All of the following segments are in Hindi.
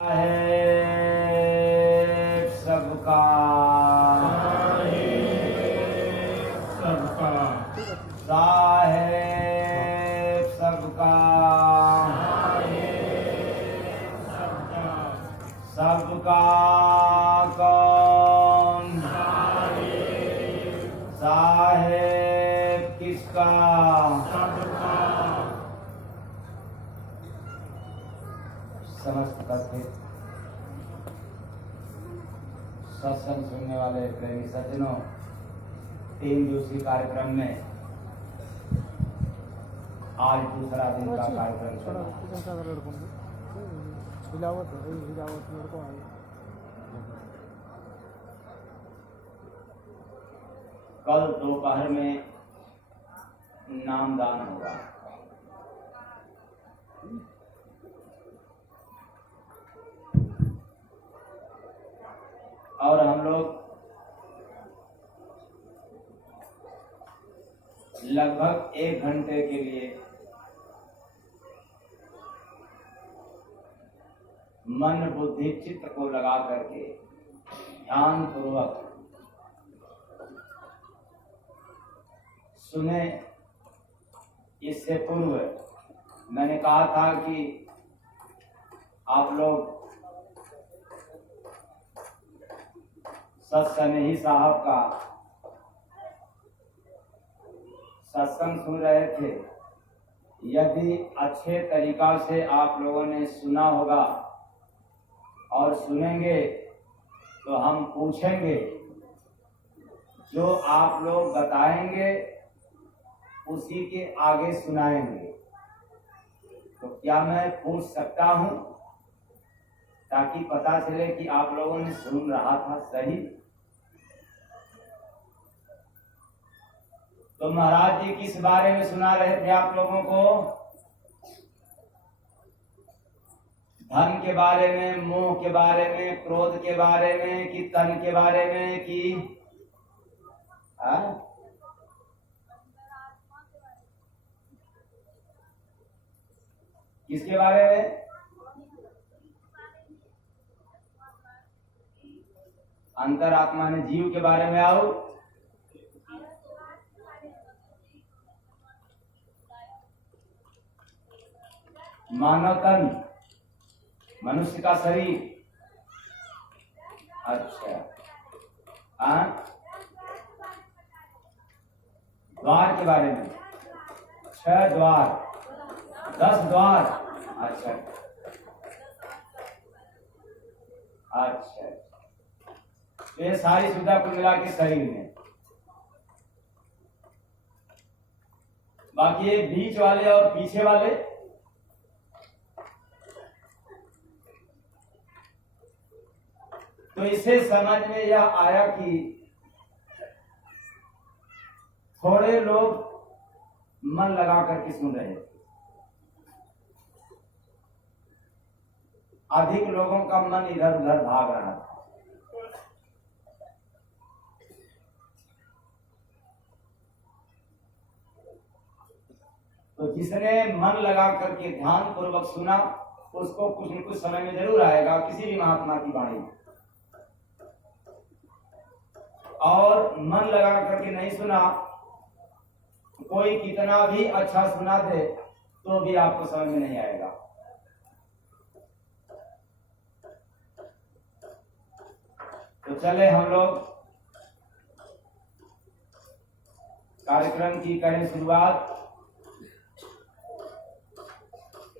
सबका सबका साहेब सबका सबका कौन साहेब किसका समस्त करके सत्संग सुनने वाले प्रेमी सज्जनों, 3 दिवसीय कार्यक्रम में आज दूसरा दिन का कार्यक्रम चला। कल दोपहर में नामदान होगा। और हम लोग लगभग 1 घंटे के लिए मन बुद्धि चित्त को लगा करके ध्यान पूर्वक सुने। इससे पूर्व मैंने कहा था कि आप लोग सत्सनेही साहब का सत्संग सुन रहे थे। यदि अच्छे तरीका से आप लोगों ने सुना होगा और सुनेंगे तो हम पूछेंगे, जो आप लोग बताएंगे उसी के आगे सुनाएंगे। तो क्या मैं पूछ सकता हूं ताकि पता चले कि आप लोगों ने सुन रहा था सही? तो महाराज जी किस बारे में सुना रहे थे आप लोगों को? धन के बारे में, मोह के बारे में, क्रोध के बारे में, कि तन के बारे में, कि किसके बारे में? अंतरात्मा ने जीव के बारे में। आओ मानव तन, मनुष्य का शरीर। अच्छा, द्वार के बारे में, 6 द्वार, 10 द्वार। अच्छा अच्छा, तो ये सारी सुविधा को मिला के शरीर में। बाकी ये बीच वाले और पीछे वाले, तो इसे समझ में यह आया कि थोड़े लोग मन लगा करके सुन रहे थे, अधिक लोगों का मन इधर उधर भाग रहा था। तो जिसने मन लगा करके ध्यान पूर्वक सुना उसको कुछ न कुछ समय में जरूर आएगा किसी भी महात्मा की वाणी में। और मन लगा करके नहीं सुना, कोई कितना भी अच्छा सुना दे तो भी आपको समझ में नहीं आएगा। तो चले हम लोग कार्यक्रम की करें शुरुआत।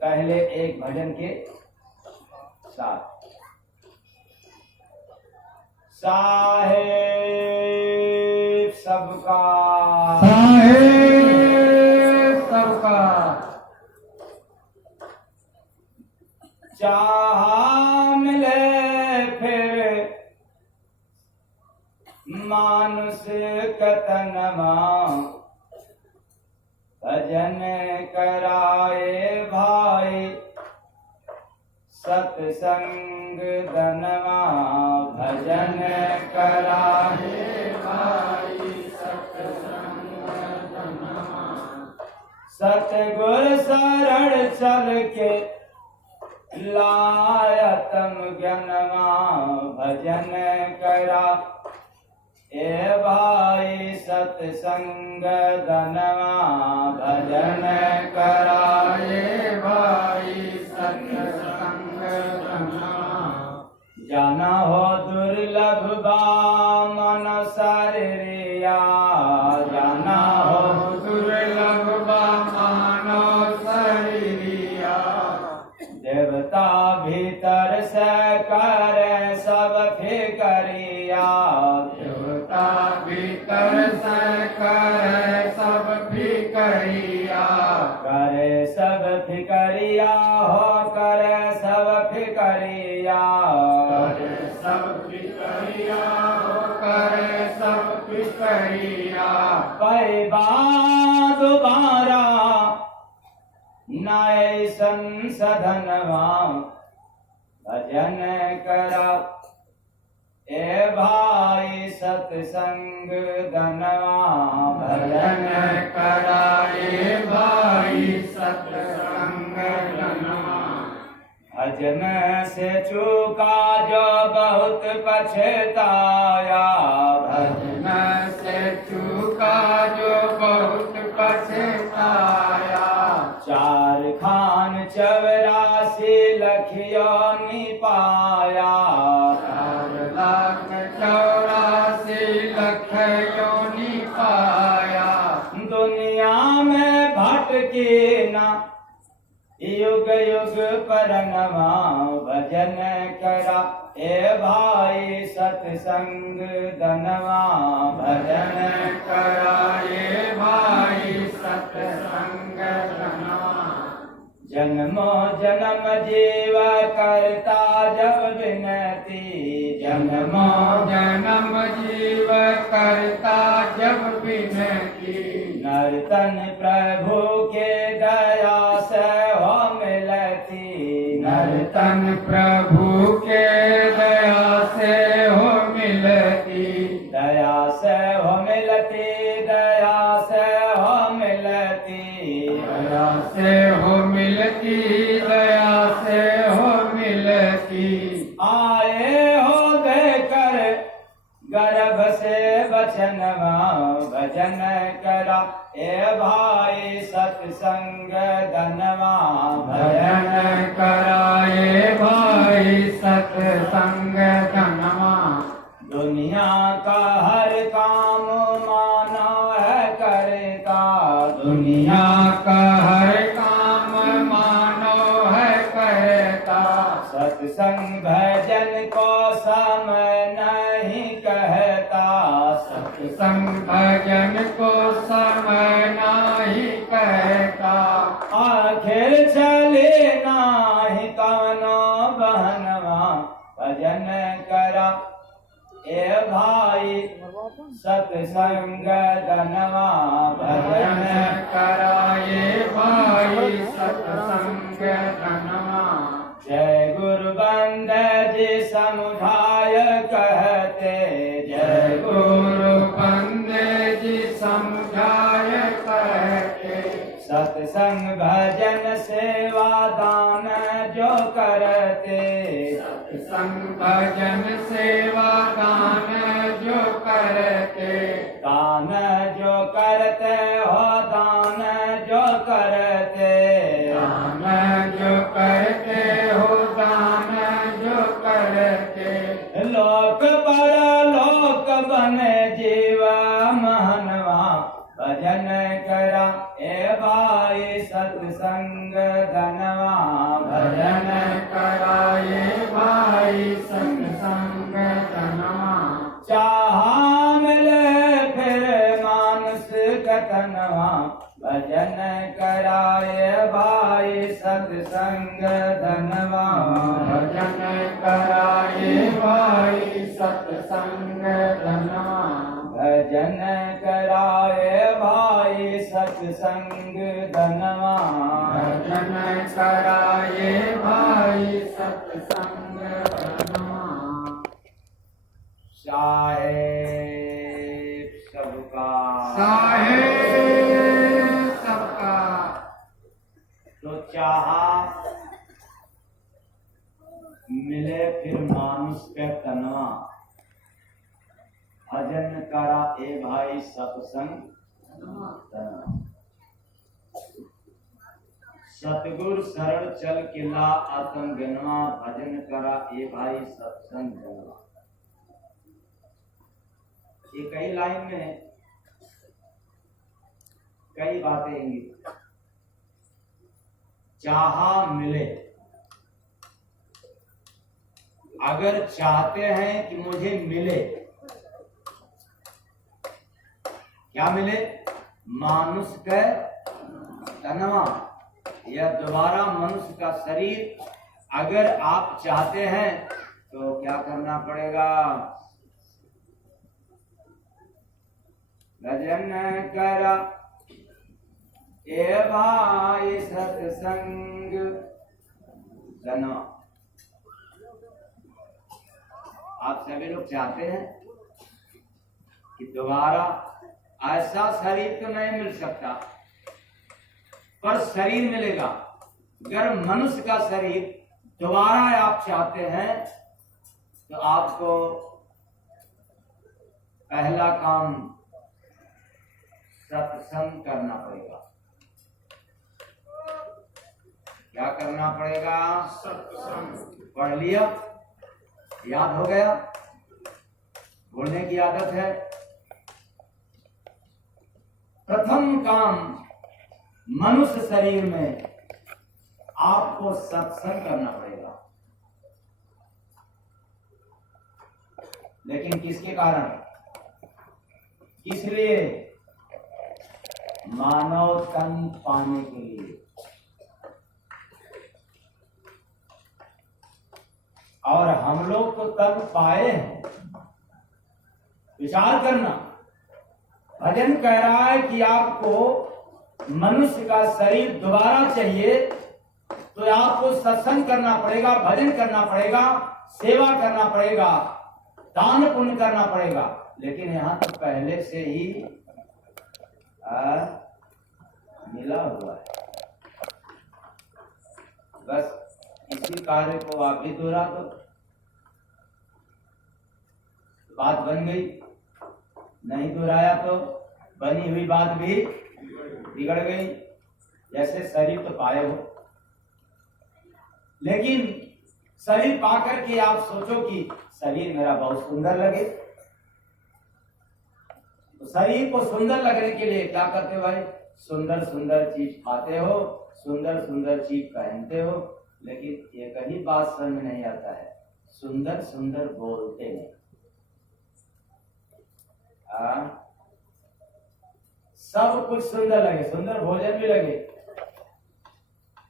पहले एक भजन के साथ। साहेब सबका, साहेब सबका, चाहा मिले फिर मानुष कतनवा, भजन कराए भाई सत्संग धनवा, भजन कराए भाई सत्संग धनवा। सतगुर शरण चल के लायतम ज्ञानमा भजन करा। ए भाई सत्संग धनवा भजन करा। ए भाई सत्संग धनवा। जाना हो दुर्लभ बामन शरीरिया। जाना हो दुर्लभ मानो शरीरिया। देवता भीतर से करे सब फिकरिया। देवता भीतर से करे सब फिकरिया। करे सब फिकरिया हो करे सब फिकरिया। करे सब फिकरिया हो करे सब फिकरिया। कई बार दोबारा नए संसधनवा भजन करा। ए भाई सत्संग धनवा भजन करा। ए भाई सत्संग धनवा। भजन से चूका जो बहुत पछताया। भजन से चूका जो बहुत पछताया। 4 खान 84 लखियो पाया। 4,84 लख योनि पाया। दुनिया में भटकी ना युग युग परनवा भजन करा। ए भाई सत्संग धनवा भजन करा। ए भाई सत्संग धनवा। जन्मो जन्म जीव करता जब विनती। जन्मो जन्म जीव करता जब विनती। नर्तन प्रभु के दया से हो मिलती। नर्तन प्रभु के दया से हो मिलती। दया से हो मिलती। दया से हो मिलती। दया से हो मिलती। दया से हो मिलती। आए हो देकर गर्भ से बचनवा भजन करा। ए भाई सत्संग धनवा भजन करा। ए भाई सत्संग धनवा। दुनिया का हर काम मानव है करता। दुनिया का हर काम मानो है करता। सत्संग भजन को समय नहीं कहता। सत्संग भजन को समय नहीं कहता। आखिर चले नाही कवनो बहनवा भजन करा। ए भाई सत्संग धनवा भजन करा। ए भाई सत्संग धनवा। जय गुरु बंदे जी समुदाय कहते। जय गुरु बंदे जी समझाय कहते। सत्संग भजन सेवा दान जो करते। संग भजन सेवा दान जो करते। दान जो करते हो दान जो करते। दान जो करते हो दान जो करते। लोक पर लोक बने जीव महनवा भजन करा। ए भाई सत्संग धनवा भजन करा। ए भाई सत्संग धनवा। चाहा मिले फिर मानुष कथनवा भजन कराए भाई सत्संग धनवा भजन कराए भाई सत्संग धनवा। भजन कराए भाई सत्संग धनवा भजन कराए भाई सत्संग धनवा। साहेब सबका साहेब सबका। तो चाहा फिर मानुष के तनवा, भजन करा ए भाई सत्संग तनवा। सतगुर शरण चल किला आत्म गनवा, भजन करा ए भाई सत्संग तनवा। ये कई लाइन में कई बातें इंगित। चाहा मिले, अगर चाहते हैं कि मुझे मिले, क्या मिले? मानुष के तनवा, या दोबारा मनुष्य का शरीर अगर आप चाहते हैं तो क्या करना पड़ेगा? भजन करा ए भाई सत्संग तनवा। आप सभी लोग चाहते हैं कि दोबारा ऐसा शरीर तो नहीं मिल सकता, पर शरीर मिलेगा। अगर मनुष्य का शरीर दोबारा आप चाहते हैं तो आपको पहला काम सत्संग करना पड़ेगा। क्या करना पड़ेगा? सत्संग। पढ़ लिया, याद हो गया, बोलने की आदत है। प्रथम काम मनुष्य शरीर में आपको सत्संग करना पड़ेगा। लेकिन किसके कारण? किस लिए? मानव तन पाने के लिए। और हम लोग तो तन पाए हैं। विचार करना, भजन कह रहा है कि आपको मनुष्य का शरीर दोबारा चाहिए तो आपको सत्संग करना पड़ेगा, भजन करना पड़ेगा, सेवा करना पड़ेगा, दान पुण्य करना पड़ेगा। लेकिन यहां तो पहले से ही मिला हुआ है। बस इसी कार्य को आप भी दोहरा दो, बात बन गई। नहीं दोहराया तो बनी हुई बात भी बिगड़ गई। जैसे शरीर तो पाए हो, लेकिन शरीर पाकर के आप सोचो कि शरीर मेरा बहुत सुंदर लगे। तो शरीर को सुंदर लगने के लिए क्या करते हो भाई? सुंदर सुंदर चीज खाते हो, सुंदर सुंदर चीज पहनते हो, लेकिन एक ही बात समझ में नहीं आता है, सुंदर सुंदर बोलते नहीं। सब कुछ सुंदर लगे, सुंदर भोजन भी लगे,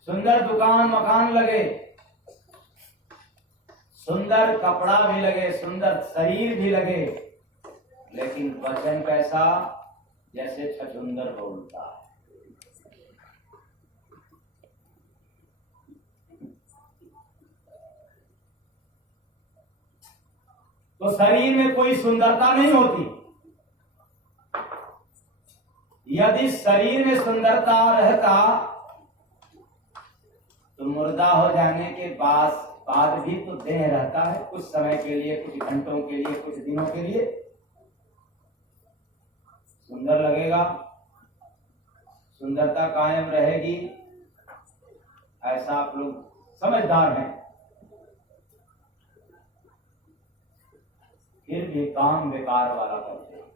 सुंदर दुकान मकान लगे, सुंदर कपड़ा भी लगे, सुंदर शरीर भी लगे, लेकिन वचन कैसा? जैसे छछुंदर बोलता है। तो शरीर में कोई सुंदरता नहीं होती। यदि शरीर में सुंदरता रहता तो मुर्दा हो जाने के बाद भी तो देह रहता है, कुछ समय के लिए, कुछ घंटों के लिए, कुछ दिनों के लिए सुंदर लगेगा, सुंदरता कायम रहेगी। ऐसा आप लोग समझदार हैं, फिर भी काम बेकार वाला करते हैं।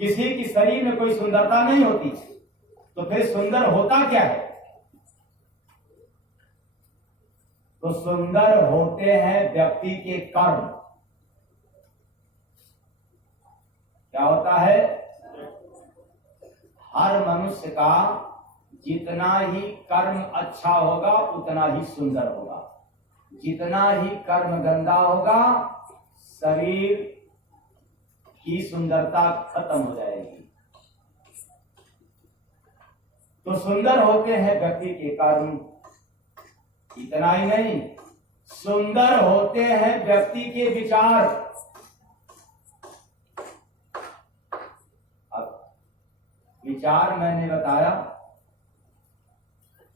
किसी की शरीर में कोई सुंदरता नहीं होती तो फिर सुंदर होता क्या है? तो सुंदर होते हैं व्यक्ति के कर्म। क्या होता है? हर मनुष्य का जितना ही कर्म अच्छा होगा उतना ही सुंदर होगा, जितना ही कर्म गंदा होगा शरीर की सुंदरता खत्म हो जाएगी। तो सुंदर होते हैं व्यक्ति के कर्म। इतना ही नहीं, सुंदर होते हैं व्यक्ति के विचार। अब विचार मैंने बताया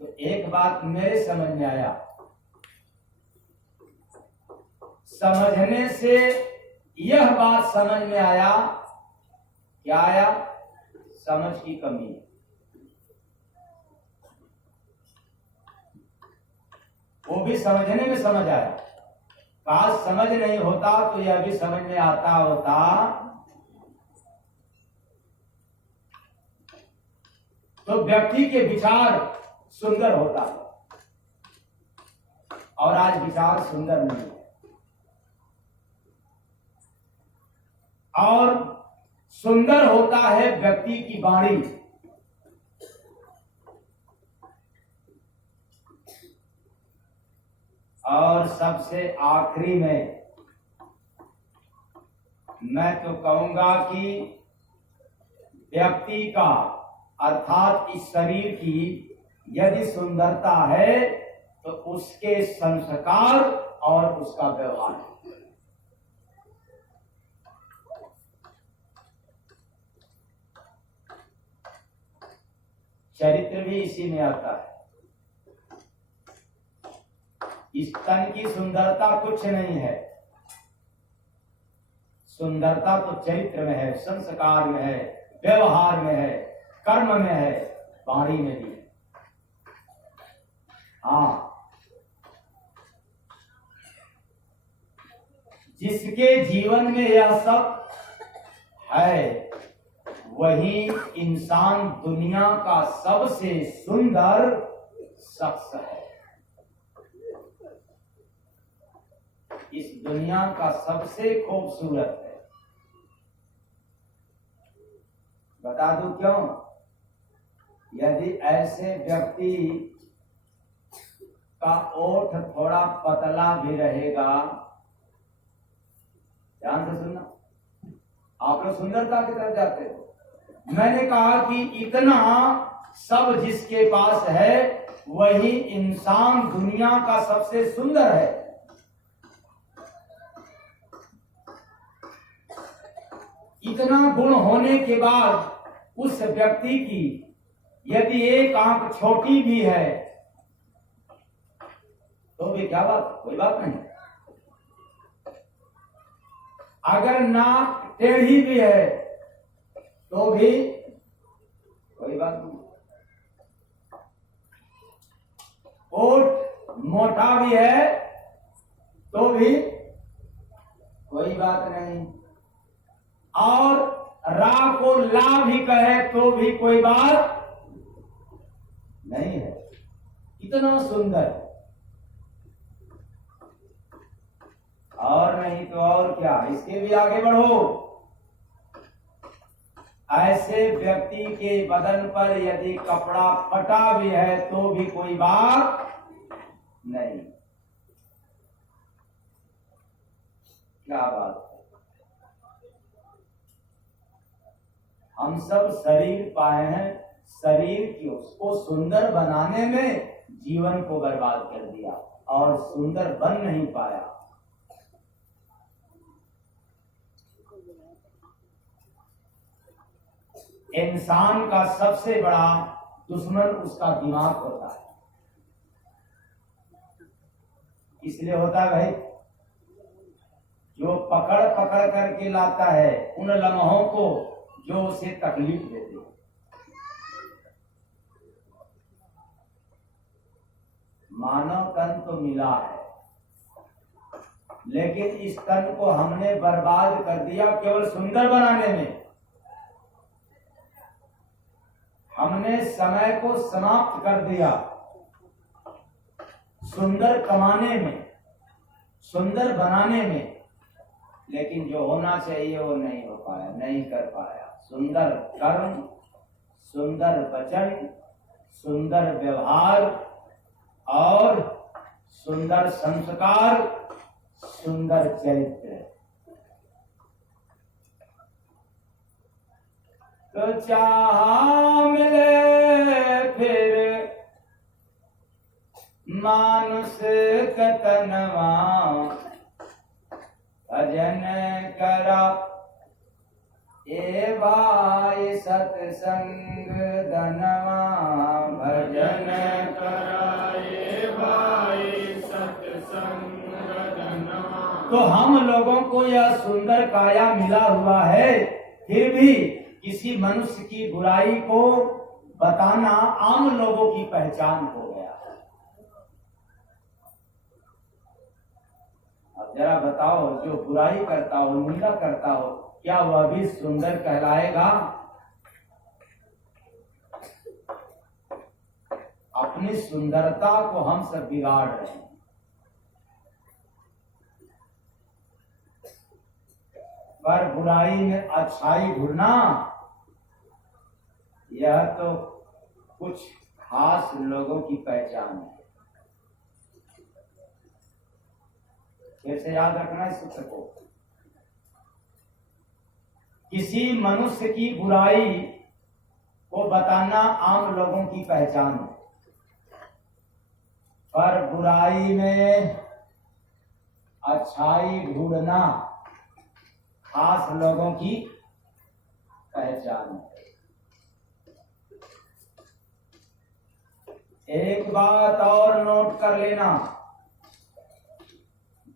तो एक बात मेरे समझ में आया समझने से यह बात समझ में आया, क्या आया? समझ की कमी है। वो भी समझने में समझ आया। काश समझ नहीं होता तो यह भी समझ में आता होता तो व्यक्ति के विचार सुंदर होता है, और आज विचार सुंदर नहीं है। और सुंदर होता है व्यक्ति की वाणी। और सबसे आखिरी में मैं तो कहूंगा कि व्यक्ति का अर्थात इस शरीर की यदि सुंदरता है तो उसके संस्कार और उसका व्यवहार। चरित्र भी इसी में आता है। इस तन की सुंदरता कुछ नहीं है, सुंदरता तो चरित्र में है, संस्कार में है, व्यवहार में है, कर्म में है, वाणी में भी है। हाँ, जिसके जीवन में यह सब है वही इंसान दुनिया का सबसे सुंदर शख्स है। इस दुनिया का सबसे खूबसूरत है। बता दूं क्यों? यदि ऐसे व्यक्ति का ओठ थोड़ा पतला भी रहेगा, ध्यान से सुनना, आप लोग सुंदरता की तरफ जाते हो। मैंने कहा कि इतना सब जिसके पास है वही इंसान दुनिया का सबसे सुंदर है। इतना गुण होने के बाद उस व्यक्ति की यदि एक आंख छोटी भी है तो भी क्या बात, कोई बात नहीं। अगर नाक टेढ़ी भी है तो भी कोई बात नहीं। ओठ मोटा भी है तो भी कोई बात नहीं। और रा को ला भी कहे तो भी कोई बात नहीं है। इतना सुंदर, और नहीं तो और क्या, इसके भी आगे बढ़ो। ऐसे व्यक्ति के बदन पर यदि कपड़ा फटा भी है तो भी कोई बात नहीं। क्या बात है। हम सब शरीर पाए हैं, शरीर की उसको सुंदर बनाने में जीवन को बर्बाद कर दिया और सुंदर बन नहीं पाया। इंसान का सबसे बड़ा दुश्मन उसका दिमाग होता है। इसलिए होता है भाई, जो पकड़ पकड़ करके लाता है उन लम्हों को जो उसे तकलीफ देते हैं। मानव तन तो मिला है, लेकिन इस तन को हमने बर्बाद कर दिया केवल सुंदर बनाने में। हमने समय को समाप्त कर दिया सुंदर कमाने में, सुंदर बनाने में, लेकिन जो होना चाहिए वो नहीं हो पाया, नहीं कर पाया। सुंदर कर्म, सुंदर वचन, सुंदर व्यवहार और सुंदर संस्कार, सुंदर चरित्र। तो चाहा मिले फिर मानुष कतनवा, भजन करा ए भाई सत्संग धनवा। भजन करा ए भाई सत्संग धनवा। तो हम लोगों को यह सुंदर काया मिला हुआ है, फिर भी किसी मनुष्य की बुराई को बताना आम लोगों की पहचान हो गया। अब जरा बताओ, जो बुराई करता हो, निंदा करता हो, क्या वह भी सुंदर कहलाएगा? अपनी सुंदरता को हम सब बिगाड़ रहे हैं। पर बुराई में अच्छाई ढूंढना, यह तो कुछ खास लोगों की पहचान है। फिर से याद रखना इस सूत्र को। किसी मनुष्य की बुराई को बताना आम लोगों की पहचान है, पर बुराई में अच्छाई ढूंढना खास लोगों की पहचान है। एक बात और नोट कर लेना,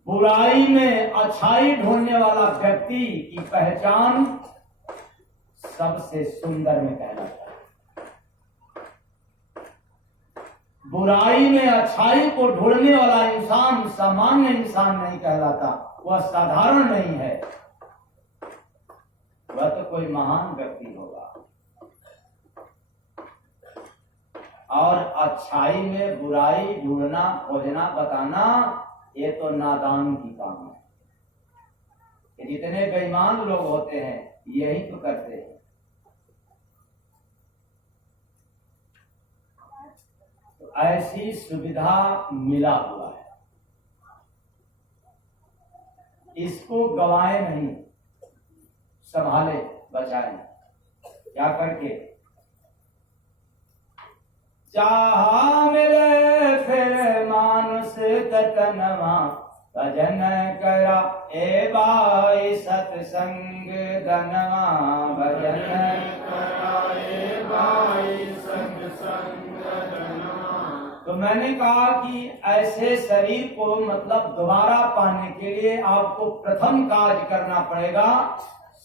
बुराई में अच्छाई ढूंढने वाला व्यक्ति की पहचान सबसे सुंदर में कहलाता है। बुराई में अच्छाई को ढूंढने वाला इंसान सामान्य इंसान नहीं कहलाता, वह साधारण नहीं है, वह तो कोई महान व्यक्ति होगा। और अच्छाई में बुराई ढूंढना, खोजना, बताना, ये तो नादान की काम है। जितने बेईमान लोग होते हैं यही तो करते हैं। तो ऐसी सुविधा मिला हुआ है, इसको गवाए नहीं, संभाले, बचाए। क्या करके? चाहा मिले फिर मानुष तनवा, भजन करा ए भाई सत्संग धनवा, भजन करा ए भाई सत्संग धनवा। तो मैंने कहा कि ऐसे शरीर को मतलब दोबारा पाने के लिए आपको प्रथम कार्य करना पड़ेगा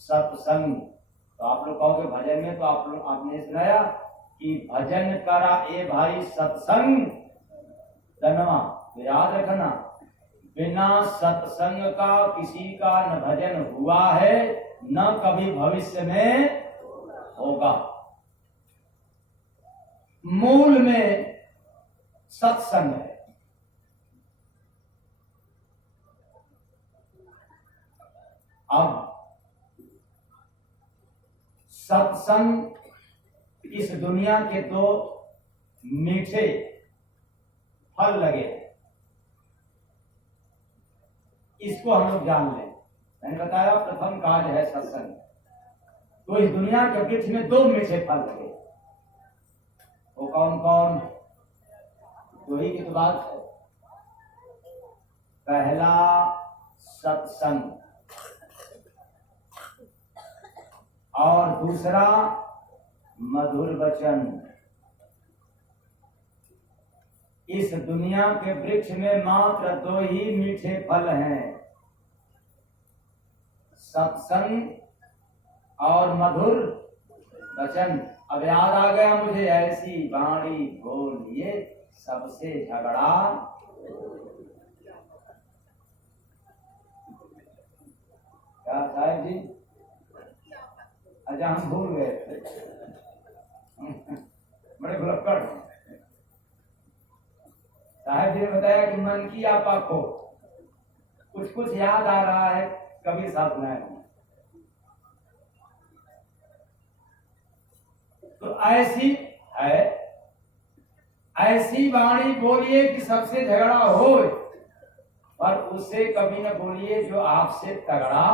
सत्संग। तो आप लोग कहोगे भजन में तो आपने सुनाया कि भजन करा ए भाई सत्संग धनवा। तो याद रखना, बिना सत्संग का किसी का न भजन हुआ है न कभी भविष्य में होगा। मूल में सत्संग है। अब सत्संग इस दुनिया के दो मीठे फल लगे, इसको हम लोग जान लें। मैंने बताया प्रथम कार्य है सत्संग। तो इस दुनिया के वृक्ष में दो मीठे फल लगे, वो कौन कौन? दो ही की तो बात है। पहला सत्संग और दूसरा मधुर वचन। इस दुनिया के वृक्ष में मात्र दो ही मीठे फल हैं, सत्संग और मधुर वचन। अब याद आ गया मुझे, ऐसी वाणी बोलिए सबसे झगड़ा। क्या साहब जी? अच्छा हम भूल गए थे। बड़े भुलक्कड़। साहब जी ने बताया कि मन की आप आंखों, कुछ कुछ याद आ रहा है, कभी साथ सुनाए। तो ऐसी है, ऐसी वाणी बोलिए कि सबसे झगड़ा हो, पर उससे कभी न बोलिए जो आपसे तगड़ा।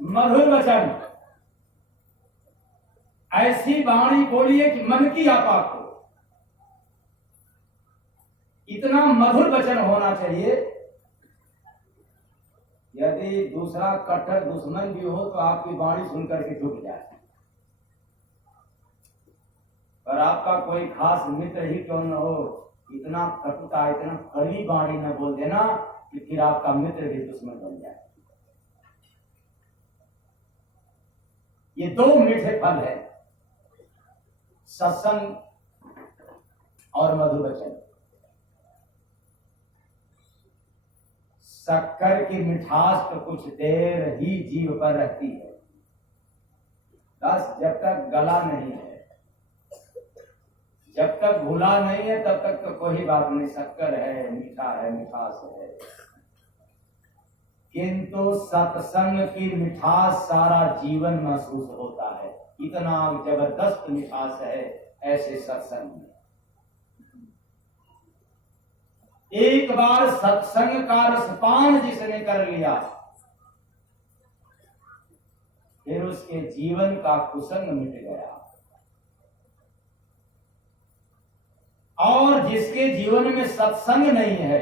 मधुर वचन, ऐसी वाणी बोलिए कि मन की आपा को। इतना मधुर वचन होना चाहिए, यदि दूसरा कट्टर दुश्मन भी हो तो आपकी वाणी सुनकर के झुक जाए। पर और आपका कोई खास मित्र ही क्यों न हो, इतना कटुता इतना कड़वी बाणी न बोल देना कि फिर आपका मित्र भी दुश्मन बन जाए। ये दो मीठे फल है, सत्संग और मधुर वचन। शक्कर की मिठास तो कुछ देर ही जीभ पर रहती है, बस जब तक गला नहीं है, जब तक घुला नहीं है तब तक तो कोई बात नहीं, शक्कर है, मीठा है, मिठास है। किंतु सत्संग की मिठास सारा जीवन महसूस होता है, इतना जबरदस्त मिठास है ऐसे सत्संग में। एक बार सत्संग का रसपान जिसने कर लिया, फिर उसके जीवन का कुसंग मिट गया। और जिसके जीवन में सत्संग नहीं है,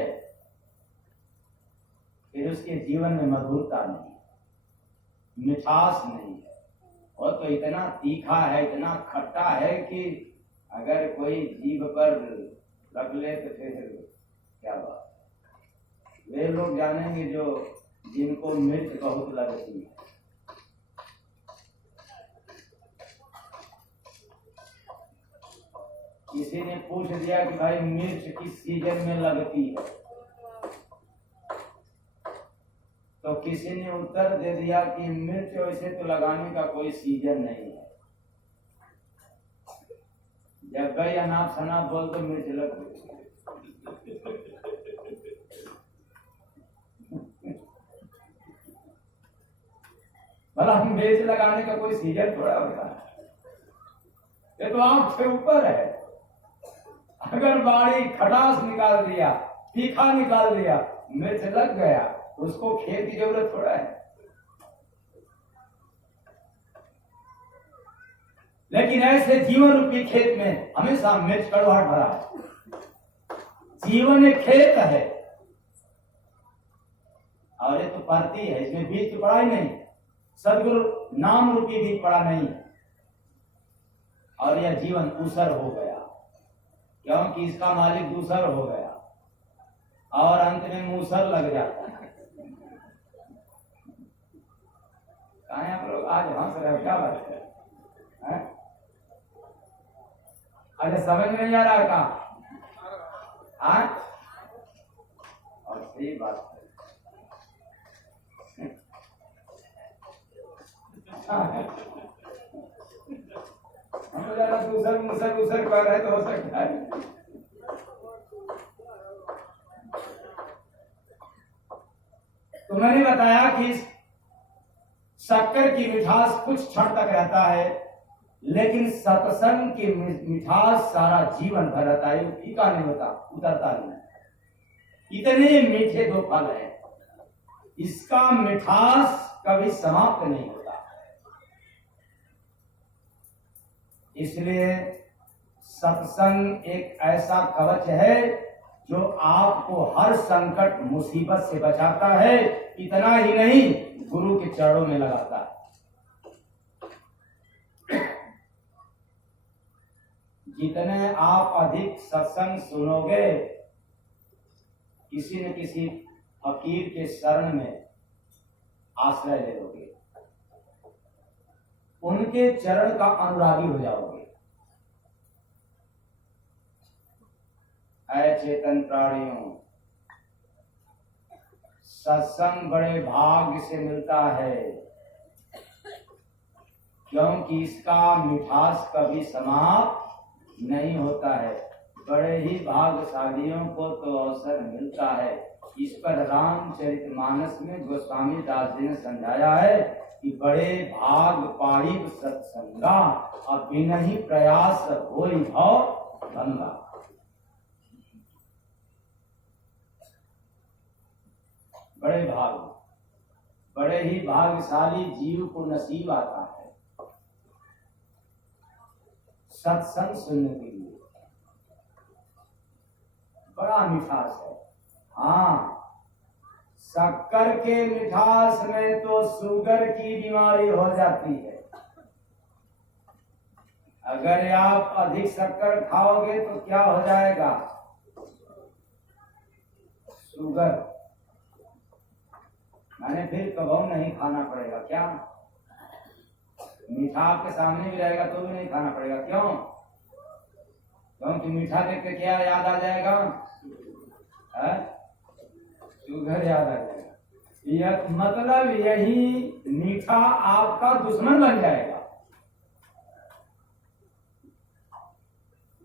फिर उसके जीवन में मधुरता नहीं, मिठास नहीं है। और तो इतना तीखा है, इतना खट्टा है कि अगर कोई जीभ पर रख ले तो फिर क्या बात। वे लोग जानेंगे जो जिनको मिर्च बहुत लगती है। किसी ने पूछ दिया कि भाई मिर्च किस सीजन में लगती है, तो किसी ने उत्तर दे दिया कि मिर्च वैसे तो लगाने का कोई सीजन नहीं है, जब गई अनाप शनाप बोल तो मिर्च लग गई। भला मिर्च लगाने का कोई सीजन थोड़ा होता है, ये तो आंख से ऊपर है। अगर बाड़ी खटास निकाल दिया, तीखा निकाल दिया, मिर्च लग गया, उसको खेत की जरूरत थोड़ा है। लेकिन ऐसे जीवन रूपी खेत में हमेशा मिर्च कड़वाहट भरा है। जीवन एक खेत है और ये तो परती है, इसमें बीज तो पड़ा ही नहीं, सदगुरु नाम रूपी बीज पड़ा नहीं, और यह जीवन ऊसर हो गया क्योंकि इसका मालिक दूसर हो गया और अंत में मूसर लग जाता है। कहा आप लोग आज हंस रहे हो, क्या बात है? अच्छा समझ में नहीं आ रहा का? और सही बात है, हम ज्यादा दूसर मुसर उसर कर रहे तो हो सकता है। तो मैंने बताया कि शक्कर की मिठास कुछ क्षण तक रहता है, लेकिन सत्संग की मिठास सारा जीवन भर रहता है, फीका नहीं होता, उतरता नहीं। इतने मीठे दो फल हैं, इसका मिठास कभी समाप्त नहीं होता। इसलिए सत्संग एक ऐसा कवच है जो आपको हर संकट मुसीबत से बचाता है, इतना ही नहीं गुरु के चरणों में लगाता है। जितने आप अधिक सत्संग सुनोगे, किसी न किसी फकीर के शरण में आश्रय ले लोगे, उनके चरण का अनुरागी हो जाओगे। ऐ चेतन प्राणियों, सत्संग बड़े भाग्य से मिलता है, क्योंकि इसका मिठास कभी समाप्त नहीं होता है। बड़े ही भाग्यशालियों को तो अवसर मिलता है। इस पर रामचरितमानस में गोस्वामी दास जी ने समझाया है कि बड़े भाग पाइब सत्संगा, अब बिना ही प्रयास होई भव भंगा। बड़े भाग, बड़े ही भाग्यशाली जीव को नसीब आता है सत्संग सुनने के लिए। बड़ा मिठास है। हाँ, शक्कर के मिठास में तो शुगर की बीमारी हो जाती है। अगर आप अधिक शक्कर खाओगे तो क्या हो जाएगा? शुगर। मैंने फिर कभी नहीं खाना पड़ेगा। क्या? मीठा आपके सामने भी रहेगा तो भी नहीं खाना पड़ेगा। क्यों? क्योंकि मीठा देख के क्या याद आ जाएगा? शुगर याद आ जाएगा। यह मतलब यही मीठा आपका दुश्मन बन जाएगा।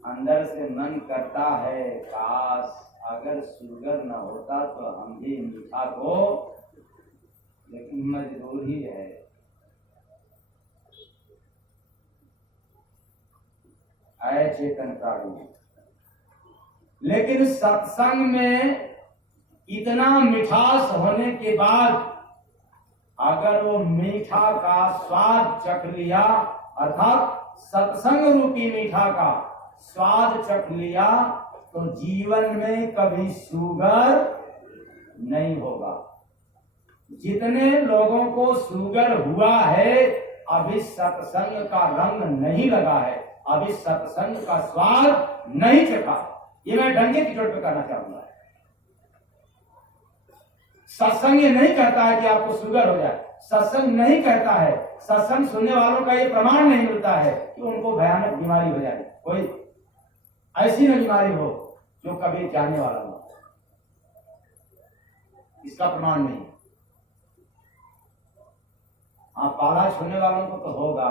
अंदर से मन करता है काश अगर शुगर न होता तो हम भी मीठा को, लेकिन मजबूरी है। आए चेतन प्राणी, लेकिन सत्संग में इतना मिठास होने के बाद अगर वो मीठा का स्वाद चख लिया, अर्थात सत्संग रूपी मीठा का स्वाद चख लिया, तो जीवन में कभी शुगर नहीं होगा। जितने लोगों को शुगर हुआ है अभी सत्संग का रंग नहीं लगा है, अभी सत्संग का स्वाद नहीं चखा। ये मैं डंगे की चोट पे करना चाहूंगा। सत्संग ये नहीं कहता है कि आपको शुगर हो जाए, सत्संग नहीं कहता है, सत्संग सुनने वालों का ये प्रमाण नहीं मिलता है कि उनको भयानक बीमारी हो जाए, कोई ऐसी न बीमारी हो जो कभी जाने वाला हो, इसका प्रमाण नहीं। हाँ, पाला छूने वालों को तो होगा।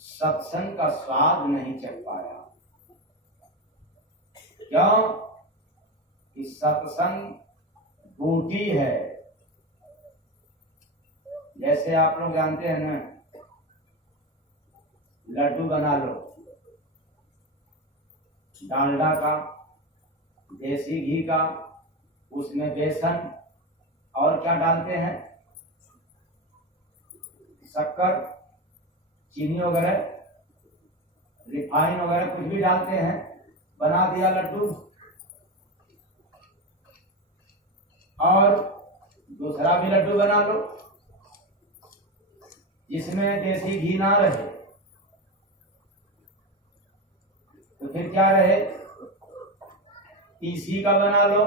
सत्संग का स्वाद नहीं चख पाया। क्यों? कि सत्संग बूटी है। जैसे आप लोग जानते हैं ना, लड्डू बना लो, डालडा का, देसी घी का, उसमें बेसन और क्या डालते हैं, शक्कर, चीनी वगैरह, रिफाइन वगैरह कुछ भी डालते हैं, बना दिया लड्डू। और दूसरा भी लड्डू बना लो जिसमें देसी घी ना रहे, तो फिर क्या रहे, तीसी का बना लो,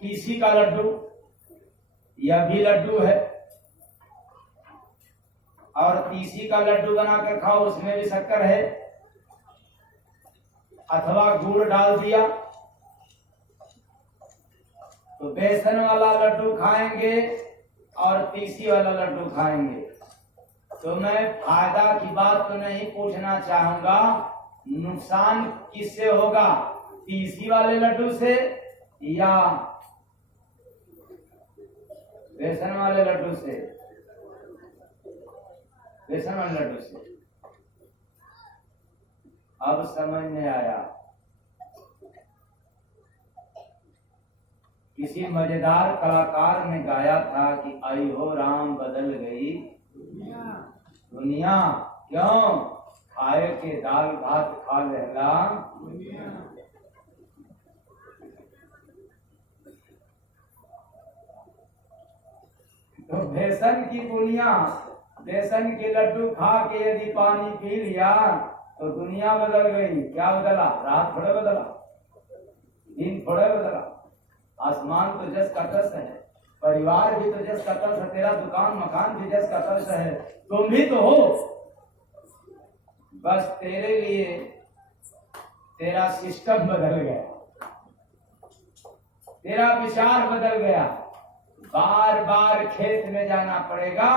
तीसी का लड्डू, यह भी लड्डू है। और तीसी का लड्डू बना कर खाओ, उसमें भी शक्कर है, अथवा गुड़ डाल दिया, तो बेसन वाला लड्डू खाएंगे और तीसी वाला लड्डू खाएंगे। तो मैं फायदा की बात तो नहीं पूछना चाहूंगा, नुकसान किससे होगा, तीसी वाले लड्डू से या बेसन वाले लड्डू से? बेसन वाले लड्डू से। अब समझ में आया। किसी मजेदार कलाकार ने गाया था कि आई हो राम बदल गई दुनिया। क्यों? खाए के दाल भात खा लेला दुनिया। तो बेसन की दुनिया, बेसन के लड्डू खा के यदि पानी पी लिया तो दुनिया बदल गई। क्या बदला? रात थोड़े बदला, दिन थोड़े बदला, आसमान तो जस का तस है, परिवार भी तो जस का तस है, तेरा दुकान मकान भी जस का तस है, तुम भी तो हो। बस तेरे लिए तेरा सिस्टम बदल गया, तेरा विचार बदल गया। बार बार खेत में जाना पड़ेगा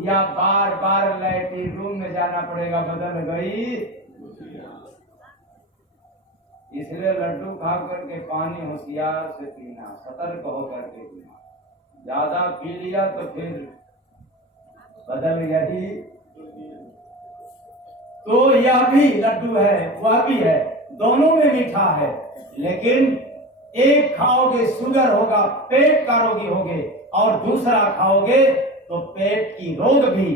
या बार बार लैट्रिन रूम में जाना पड़ेगा, बदल गई। इसलिए लड्डू खा करके पानी होशियार से पीना, सतर्क होकर के पीना। ज्यादा पी लिया तो फिर बदल गया ही। तो यह भी लड्डू है, वह भी है, दोनों में मीठा है, लेकिन एक खाओगे शुगर होगा, पेट का रोगी होगे, और दूसरा खाओगे तो पेट की रोग भी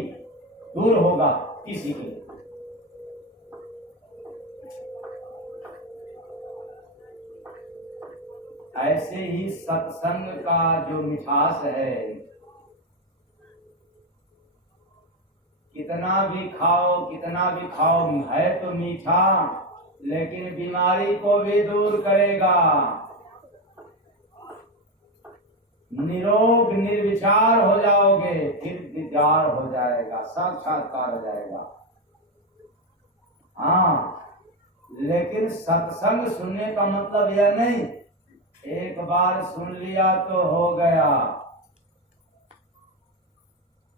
दूर होगा किसी के। ऐसे ही सत्संग का जो मिठास है, कितना भी खाओ है तो मीठा, लेकिन बीमारी को भी दूर करेगा। निरोग निर्विचार हो जाओगे, फिर विचार हो जाएगा, साक्षात्कार हो जाएगा। हाँ, लेकिन सत्संग सुनने का मतलब यह नहीं एक बार सुन लिया तो हो गया।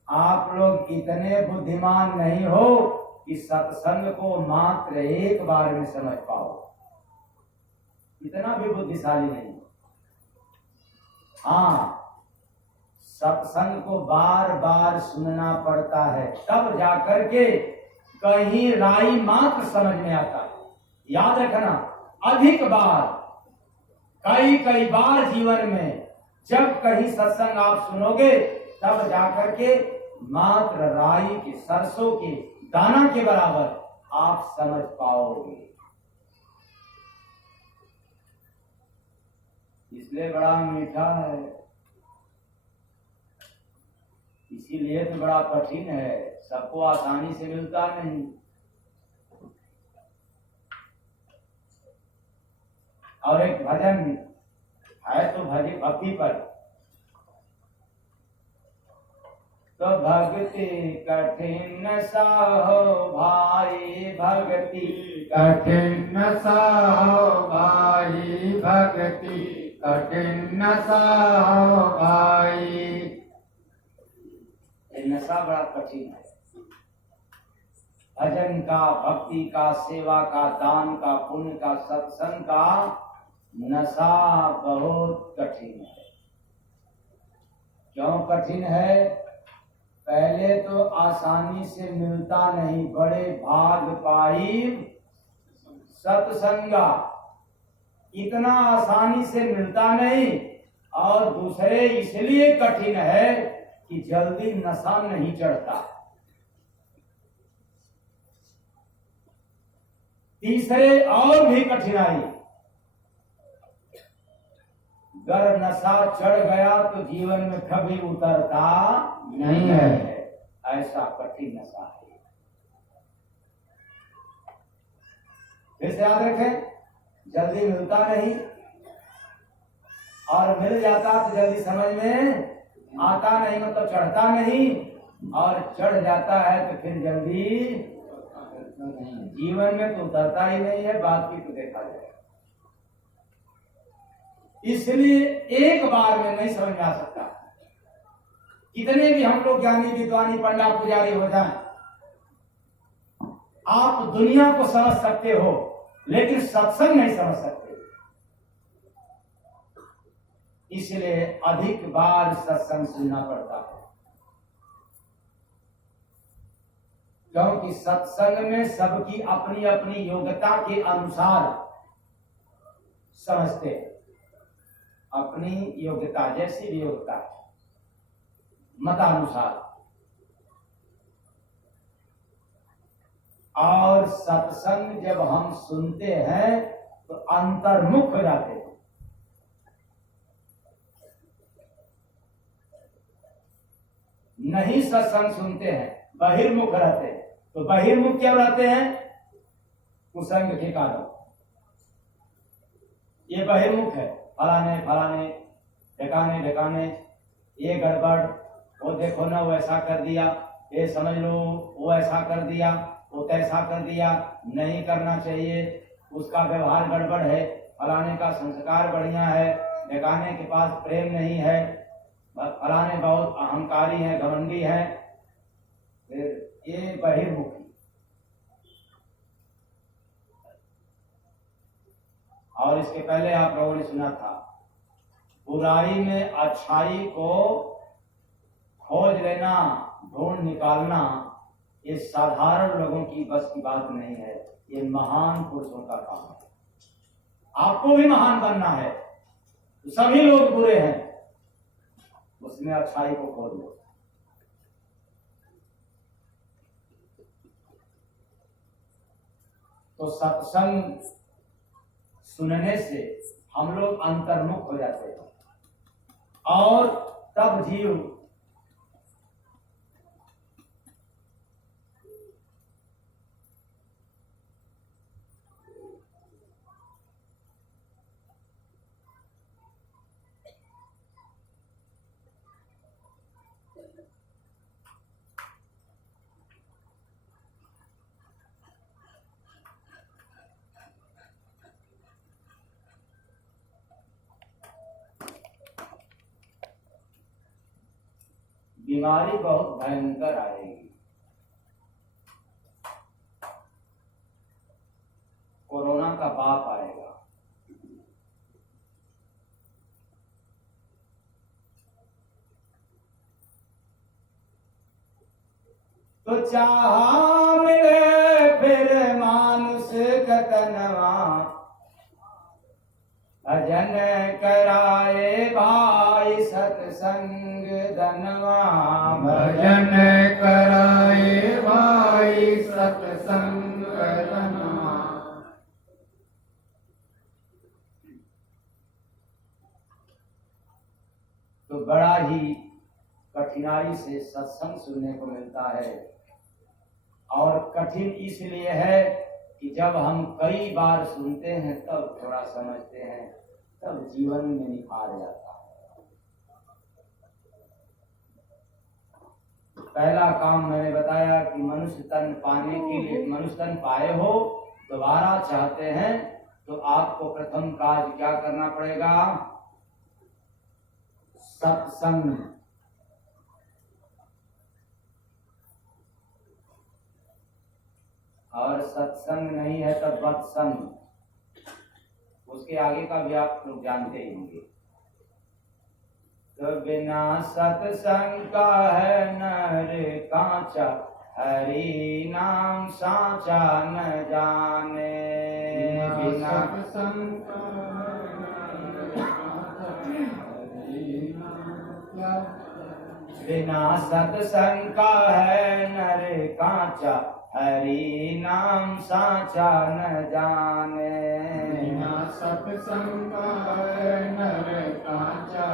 आप लोग इतने बुद्धिमान नहीं हो कि सत्संग को मात्र एक बार में समझ पाओ, इतना भी बुद्धिशाली नहीं। हाँ, सत्संग को बार बार सुनना पड़ता है, तब जाकर के कहीं राई मात्र समझ में आता है। याद रखना, अधिक बार, कई बार जीवन में जब कहीं सत्संग आप सुनोगे तब जाकर के मात्र राई के, सरसों के दाना के बराबर आप समझ पाओगे। इसलिए बड़ा मीठा है, इसीलिए तो बड़ा कठिन है, सबको आसानी से मिलता नहीं। और एक भजन है तो भक्ति पर, तो भक्ति कठिन सा हो भाई, भक्ति कठिन सा हो भाई, भक्ति कठिन सा हो भाई। ये नशा बड़ा कठिन है, भजन का, भक्ति का, सेवा का, दान का, पुण्य का, सत्संग का नशा बहुत कठिन है। क्यों कठिन है? पहले तो आसानी से मिलता नहीं, बड़े भाग पाई सत्संगा, इतना आसानी से मिलता नहीं। और दूसरे इसलिए कठिन है कि जल्दी नशा नहीं चढ़ता। तीसरे और भी कठिनाई, अगर नशा चढ़ गया तो जीवन में कभी उतरता नहीं है, ऐसा कठिन नशा है। फिर से याद रखें, जल्दी मिलता नहीं, और मिल जाता तो जल्दी समझ में आता नहीं, मतलब चढ़ता नहीं, और चढ़ जाता है तो फिर जल्दी जीवन में तो उतरता ही नहीं है। बात की तो देखा जाए, इसलिए एक बार में नहीं समझ में आ सकता। कितने भी हम लोग ज्ञानी विद्वानी पंडा पुजारी हो जाएं, आप दुनिया को समझ सकते हो लेकिन सत्संग नहीं समझ सकते। इसलिए अधिक बार सत्संग सुनना पड़ता है, क्योंकि सत्संग में सबकी अपनी अपनी योग्यता के अनुसार समझते हैं, अपनी योग्यता, जैसी भी योग्यता है, मतानुसार। और सत्संग जब हम सुनते हैं तो अंतर्मुख हो जाते हैं। नहीं सत्संग सुनते हैं, बहिर्मुख रहते हैं। तो बहिर्मुख क्या रहते हैं? कुसंग के कारण। ये बहिर्मुख है, फलाने फलाने, ढकाने ढकाने, ये गड़बड़, वो देखो ना, वो ऐसा कर दिया, ये समझ लो वो ऐसा कर दिया, वो तैसा कर दिया, नहीं करना चाहिए, उसका व्यवहार गड़बड़ है, फलाने का संस्कार बढ़िया है, ढकाने के पास प्रेम नहीं है, फलाने बहुत अहंकारी है, घमंडी है। ये बहिर्मुखी। और इसके पहले आप लोगों ने सुना था, बुराई में अच्छाई को खोज लेना, ढूंढ निकालना, ये साधारण लोगों की बस की बात नहीं है, ये महान पुरुषों का काम है। आपको भी महान बनना है, तो सभी लोग बुरे हैं, उसमें अच्छाई को खोज लो। तो सत्संग सुनने से हम लोग अंतर्मुख हो जाते हैं, और तब जीव बीमारी बहुत भयंकर आएगी। कोरोना का बाप आएगा। तो चाहा मिले फिर मानुष कतनवा, भजन कराए भाई सत्संग धनवा। भजन कराए भाई सत्संग धनवा। तो बड़ा ही कठिनाई से सत्संग सुनने को मिलता है, और कठिन इसलिए है कि जब हम कई बार सुनते हैं तब थोड़ा समझते हैं, तब जीवन में निखार जाता है। पहला काम मैंने बताया कि मनुष्य तन पाने के लिए, मनुष्य तन पाए हो, दोबारा चाहते हैं तो आपको प्रथम कार्य क्या करना पड़ेगा? सत्संग। और सत्संग नहीं है तो वत्संग, उसके आगे का भी आप लोग जानते ही होंगे। तो बिना सत्संग का है नर कांचा, हरि नाम साचा न जाने। बिना सत्संग का बिना सत्संग का है नर कांचा, हरि नाम साचा न जाने। बिना सत्संग का है नर कांचा,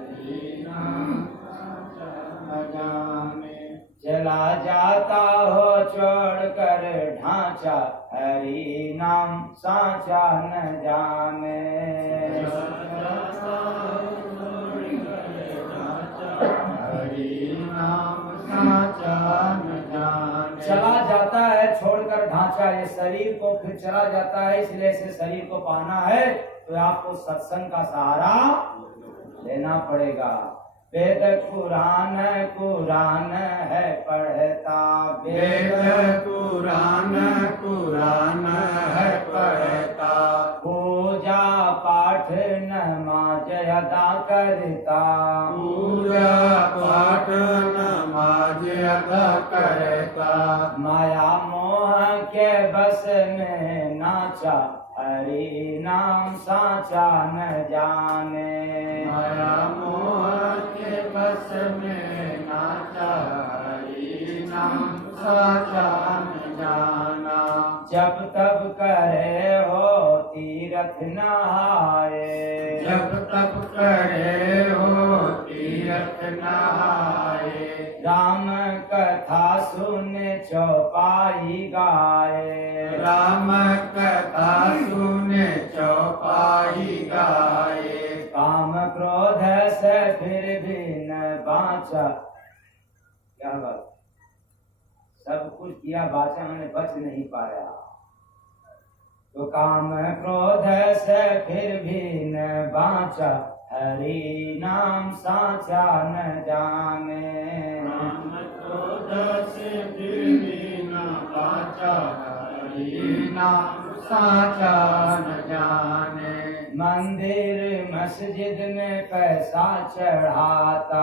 हरि नाम साचा न जाने। चला जाता हो छोड़ कर ढांचा, हरि नाम साचा न जाने। हरि नाम साचा न जाने। चला जाता है छोड़कर ढांचा, ये शरीर को फिर चला जाता है, इसलिए इसे शरीर को पाना है तो आपको सत्संग का सहारा लेना पड़ेगा। वेद कुरान कुरान है पढ़ता, वेद कुरान कुरान है पढ़ता। पूजा पाठ नमाज अदा करता, पूजा पाठ नमाज अदा करता। माया मोह के बस में नाचा, हरि नाम साचा न जाने। माया मोह के बस में नाचा, हरि नाम साचा न जाना। जब तब करे हो तीरथ नहाए, जब तब करे हो तीरथ नहाए। राम कथा सुन चौपाई गाए, राम कथा सुन चौपाई गाए। काम क्रोध से फिर भी न बाँचा। क्या बात, सब कुछ किया, बाचा मैंने बच नहीं पाया। तो काम क्रोध से फिर भी न बाँचा, हरि नाम साचा न जाने। काम क्रोध से फिर भी न बाचा, हरि नाम साचा न जाने। मंदिर मस्जिद में पैसा चढ़ाता,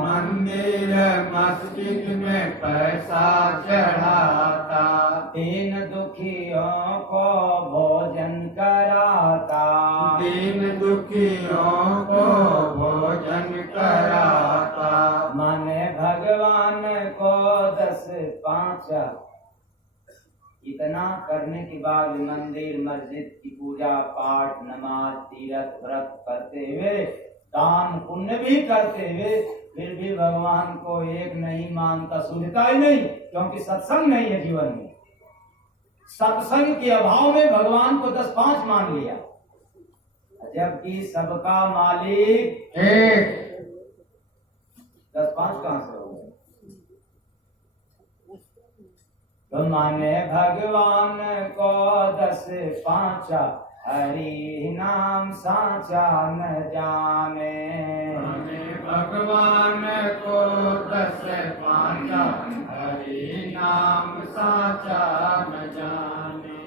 मंदिर मस्जिद में पैसा चढ़ाता। दीन दुखियों को भोजन कराता, दीन दुखियों को भोजन कराता। माने भगवान को 10-5। इतना करने के बाद मंदिर मस्जिद की पूजा पाठ नमाज तीरथ व्रत करते हुए, दान पुण्य भी करते हुए, फिर भी भगवान को एक नहीं मानता, सुनता ही नहीं, क्योंकि सत्संग नहीं है जीवन में। सत्संग के अभाव में भगवान को 10-5 मान लिया, जबकि सबका मालिक एक। 10-5 कहां से हो गए? तो माने भगवान को 10-5, हरि नाम साचा न जाने। माने भगवान को 10 पाचा, हरि नाम साचा न जाने।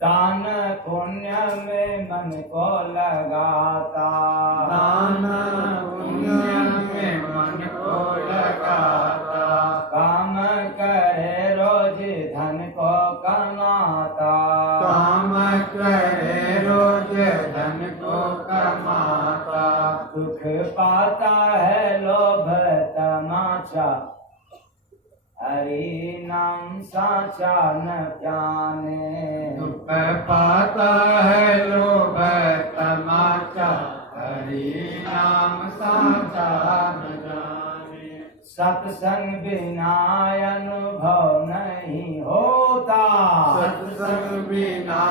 दान पुण्य में मन को लगाता, दान पुण्य में मन को लगाता, काम करे रोज धन को कमाता, काम करे रोज धन को कमाता, दुख पाता है लोभ तमाचा, हरि नाम साचा न जाने। दुख पाता है लोभ तमाचा, हरि नाम साचा न जाने। सत्संग बिना अनुभव नहीं होता, सत्संग बिना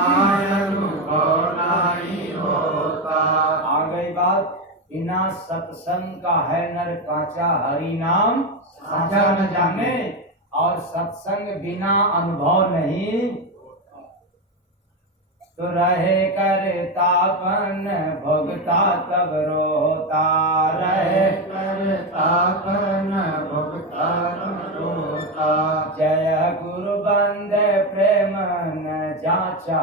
अनुभव नहीं होता। आ गई बात। बिना सत्संग का है नर काचा, हरि नाम साचा न जाने। और सत्संग बिना अनुभव नहीं तो रहे करतापन भोगता तब रोता, रहे करतापन भोगता तब रोता। जय गुरु बंदे प्रेम न जाचा।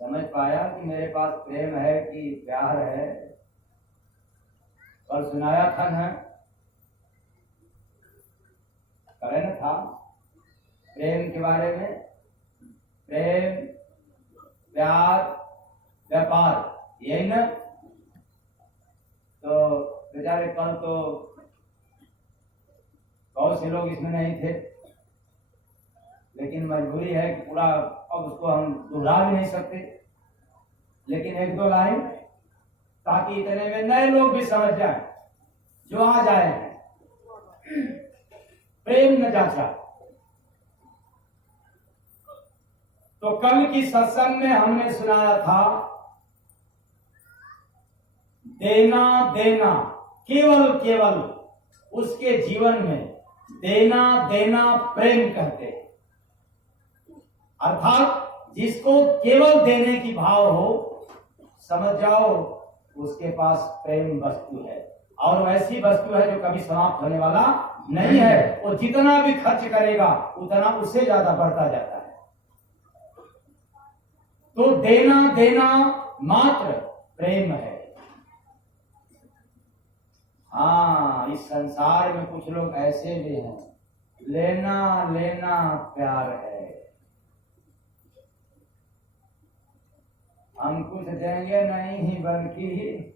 समझ पाया कि मेरे पास प्रेम है कि प्यार है? और सुनाया था न, करे न था प्रेम के बारे में। प्रेम, प्यार, व्यापार, यही न। तो बेचारे कल तो बहुत से लोग इसमें नहीं थे, लेकिन मजबूरी है कि पूरा अब उसको हम दोहरा भी नहीं सकते, लेकिन 1-2 लाइन ताकि इतने में नए लोग भी समझ जाएं जो आ जाए। प्रेम न जाचा। तो कल की सत्संग में हमने सुनाया था देना देना, केवल केवल उसके जीवन में देना देना प्रेम कहते हैं। अर्थात जिसको केवल देने की भाव हो, समझ जाओ उसके पास प्रेम वस्तु है, और वैसी वस्तु है जो कभी समाप्त होने वाला नहीं है। वो जितना भी खर्च करेगा उतना उससे ज्यादा बढ़ता जाता है। तो देना देना मात्र प्रेम है। हाँ, इस संसार में कुछ लोग ऐसे भी हैं, लेना लेना प्यार है। हम कुछ देंगे नहीं बल्कि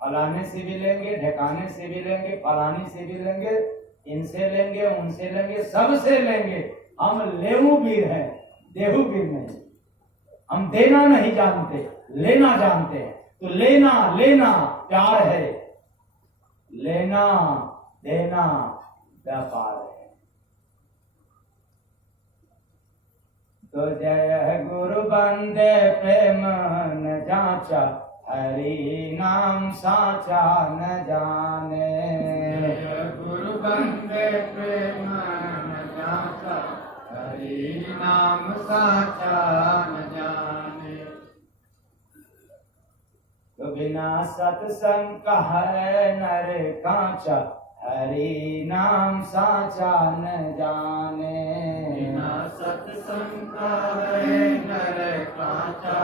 फलाने से भी लेंगे, ढकाने से भी लेंगे, फलानी से भी लेंगे, इनसे लेंगे, उनसे लेंगे, सबसे लेंगे। हम लेहू वीर हैं, देहू वीर नहीं। हम देना नहीं जानते, लेना जानते हैं। तो लेना लेना प्यार है, लेना देना व्यापार है। तो जय गुरु बंदे प्रेम न जाचा, हरि नाम साचा न जाने। जय गुरु बंदे प्रेम न जाचा, हरि नाम साचा न जाने। तो बिना सत्संग का है नर कांचा, हरि नाम साचा न जाने। बिना सत्संग का है नर कांचा,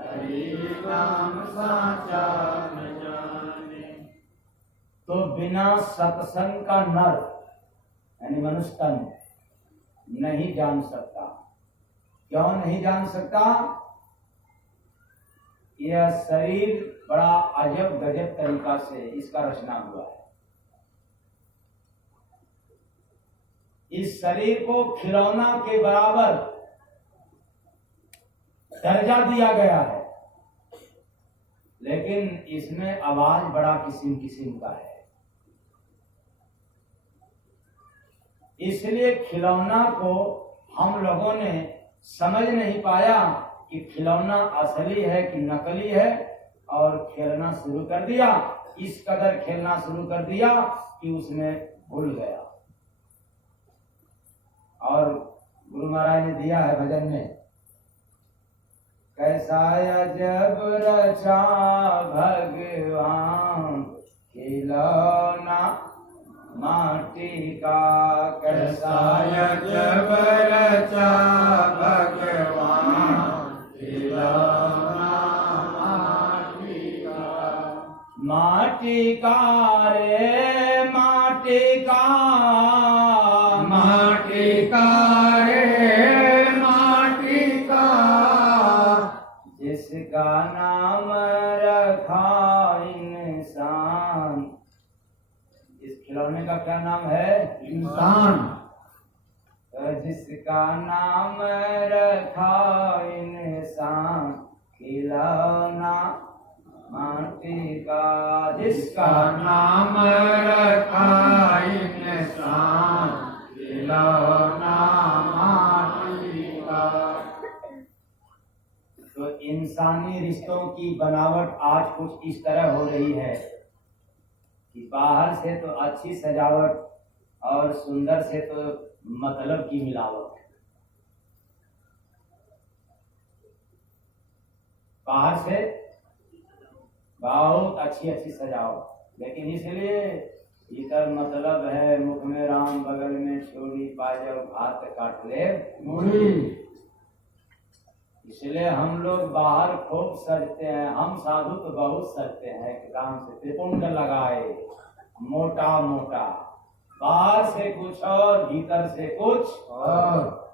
हरि नाम साचा न जाने। तो बिना सत्संग का नर यानी मनुष्य तन नहीं जान सकता। क्यों नहीं जान सकता? यह शरीर बड़ा अजब गजब तरीका से इसका रचना हुआ है। इस शरीर को खिलौना के बराबर दर्जा दिया गया है, लेकिन इसमें आवाज बड़ा किस्म किस्म का है। इसलिए खिलौना को हम लोगों ने समझ नहीं पाया कि खिलौना असली है कि नकली है, और खेलना शुरू कर दिया। इस कदर खेलना शुरू कर दिया कि उसमें भूल गया। और गुरु महाराज ने दिया है भजन में, कैसा अजब रचा भगवान खिलौना माटी का, कैसा अजब रचा भगवान खिलौना माटी का। माटी का रे माटी का, माटी का रे माटी का, जिसका नाम रखा इंसान। इस खिलौने का क्या नाम है? इंसान। तो जिसका नाम रखा इंसान खिलौना माटी का, जिसका नाम रखा इंसान खिलौना माटी का। तो इंसानी रिश्तों की बनावट आज कुछ इस तरह हो रही है कि बाहर से तो अच्छी सजावट और सुंदर से तो मतलब की मिलावट। बाहर से बहुत अच्छी अच्छी सजावट, लेकिन इसलिए इधर मतलब है मुख में राम बगल में छोड़ी पाजब हाथ काट ले मुड़ी। इसलिए हम लोग बाहर खूब सजते हैं। हम साधु तो बहुत सजते हैं, एकदम से त्रिपुंड लगाए मोटा मोटा, बाहर से कुछ और भीतर से कुछ और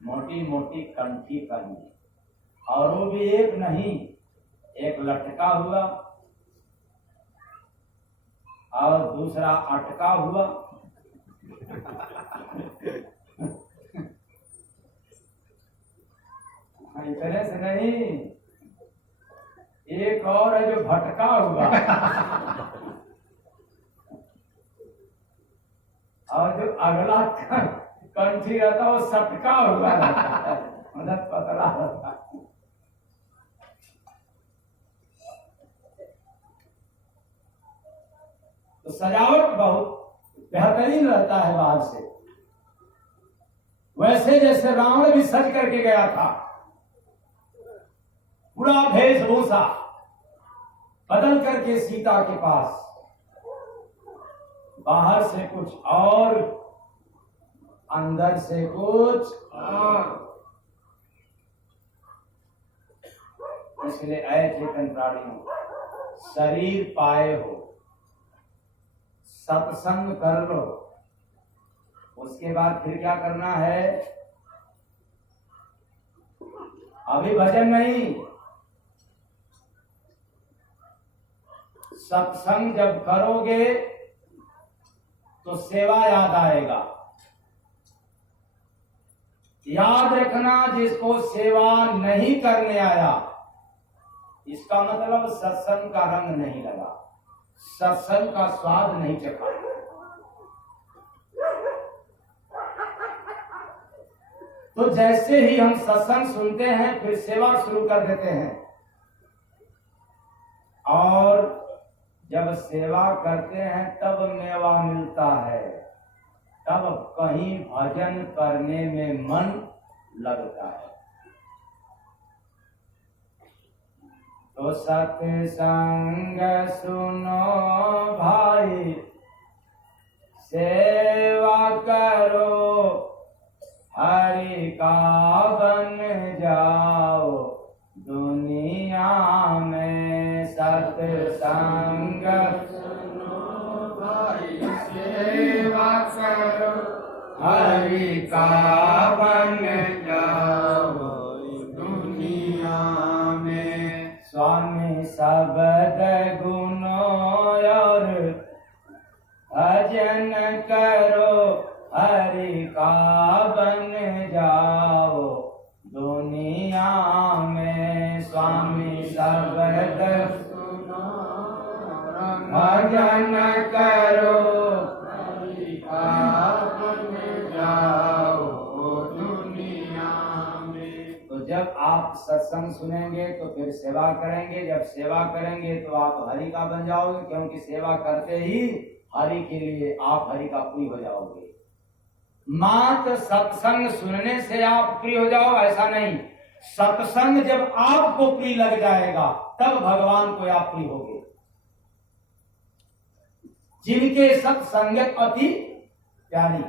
मोटी मोटी कंठी पहनी, और वो भी एक नहीं, एक लटका हुआ और दूसरा अटका हुआ। इतने से नहीं, एक और है जो भटका हुआ और जो अगला कंठी रहता है वो सटका हुआ रहता है, मतलब पतला रहता है। तो सजावट बहुत बेहतरीन रहता है बाहर से। वैसे जैसे रावण भी सज करके गया था, पूरा वेशभूषा बदल करके सीता के पास, बाहर से कुछ और अंदर से कुछ और। इसलिए ऐ चेतन प्राणियों, शरीर पाए हो, सत्संग कर लो, उसके बाद फिर क्या करना है? अभी भजन नहीं, सत्संग जब करोगे तो सेवा याद आएगा। याद रखना, जिसको सेवा नहीं करने आया, इसका मतलब सत्संग का रंग नहीं लगा, सत्संग का स्वाद नहीं चखा। तो जैसे ही हम सत्संग सुनते हैं फिर सेवा शुरू कर देते हैं, और जब सेवा करते हैं तब मेवा मिलता है, तब कहीं भजन करने में मन लगता है। तो सत्संग सुनो भाई, सेवा करो, हरि का बन जाओ दुनिया में। सत्संग सुनो भाई, सेवा करो, हरि का बन जाओ दुनिया में। स्वामी शब्द गुणों और भजन करो, हरि का बन जाओ दुनिया में। स्वामी शब्द भजन करो, हरि का बन जाओ दुनिया में। तो जब आप सत्संग सुनेंगे तो फिर सेवा करेंगे, जब सेवा करेंगे तो आप हरि का बन जाओगे, क्योंकि सेवा करते ही हरि के लिए आप हरि का प्रिय हो जाओगे। मात्र सत्संग सुनने से आप प्रिय हो जाओ ऐसा नहीं। सत्संग जब आपको प्रिय लग जाएगा तब भगवान को आप प्रिय होगे। जिनके सत्संगत अति प्यारी,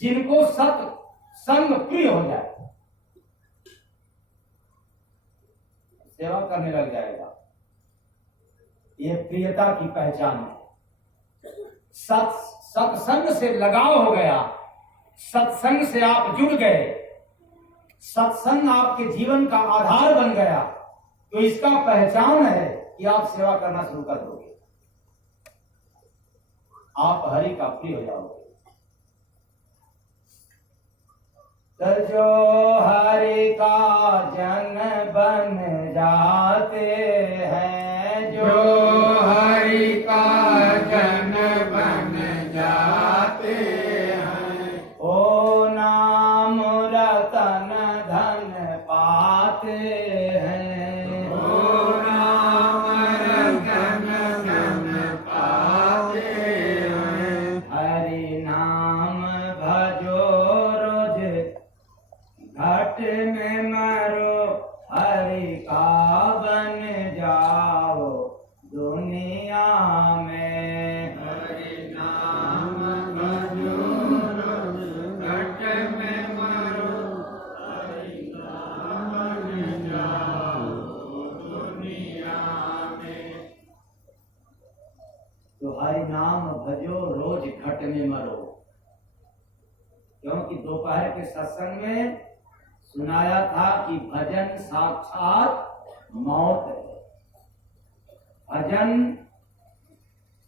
जिनको सत्संग प्रिय हो जाए सेवा करने लग जाएगा। ये प्रियता की पहचान है। सत्संग से लगाव हो गया, सत्संग से आप जुड़ गए, सत्संग आपके जीवन का आधार बन गया, तो इसका पहचान है कि आप सेवा करना शुरू कर दोगे, आप हरि का प्रिय हो जाओगे। तो जो हरि का जन बन जाते हैं, जो हरि का जन बन जाते हैं, ओ नाम रतन धन पाते हैं, ओ नाम रतन धन पाते हैं। हरि नाम भजो रोज घट में मरो, हरि का बन जाओ दुनिया में। हरि नाम भजो घट में मरो, हरि का बन जाओ दुनिया में। तो हरि नाम भजो रोज घट में मरो, क्योंकि दोपहर के सत्संग में सुनाया था कि भजन साक्षात मौत है। भजन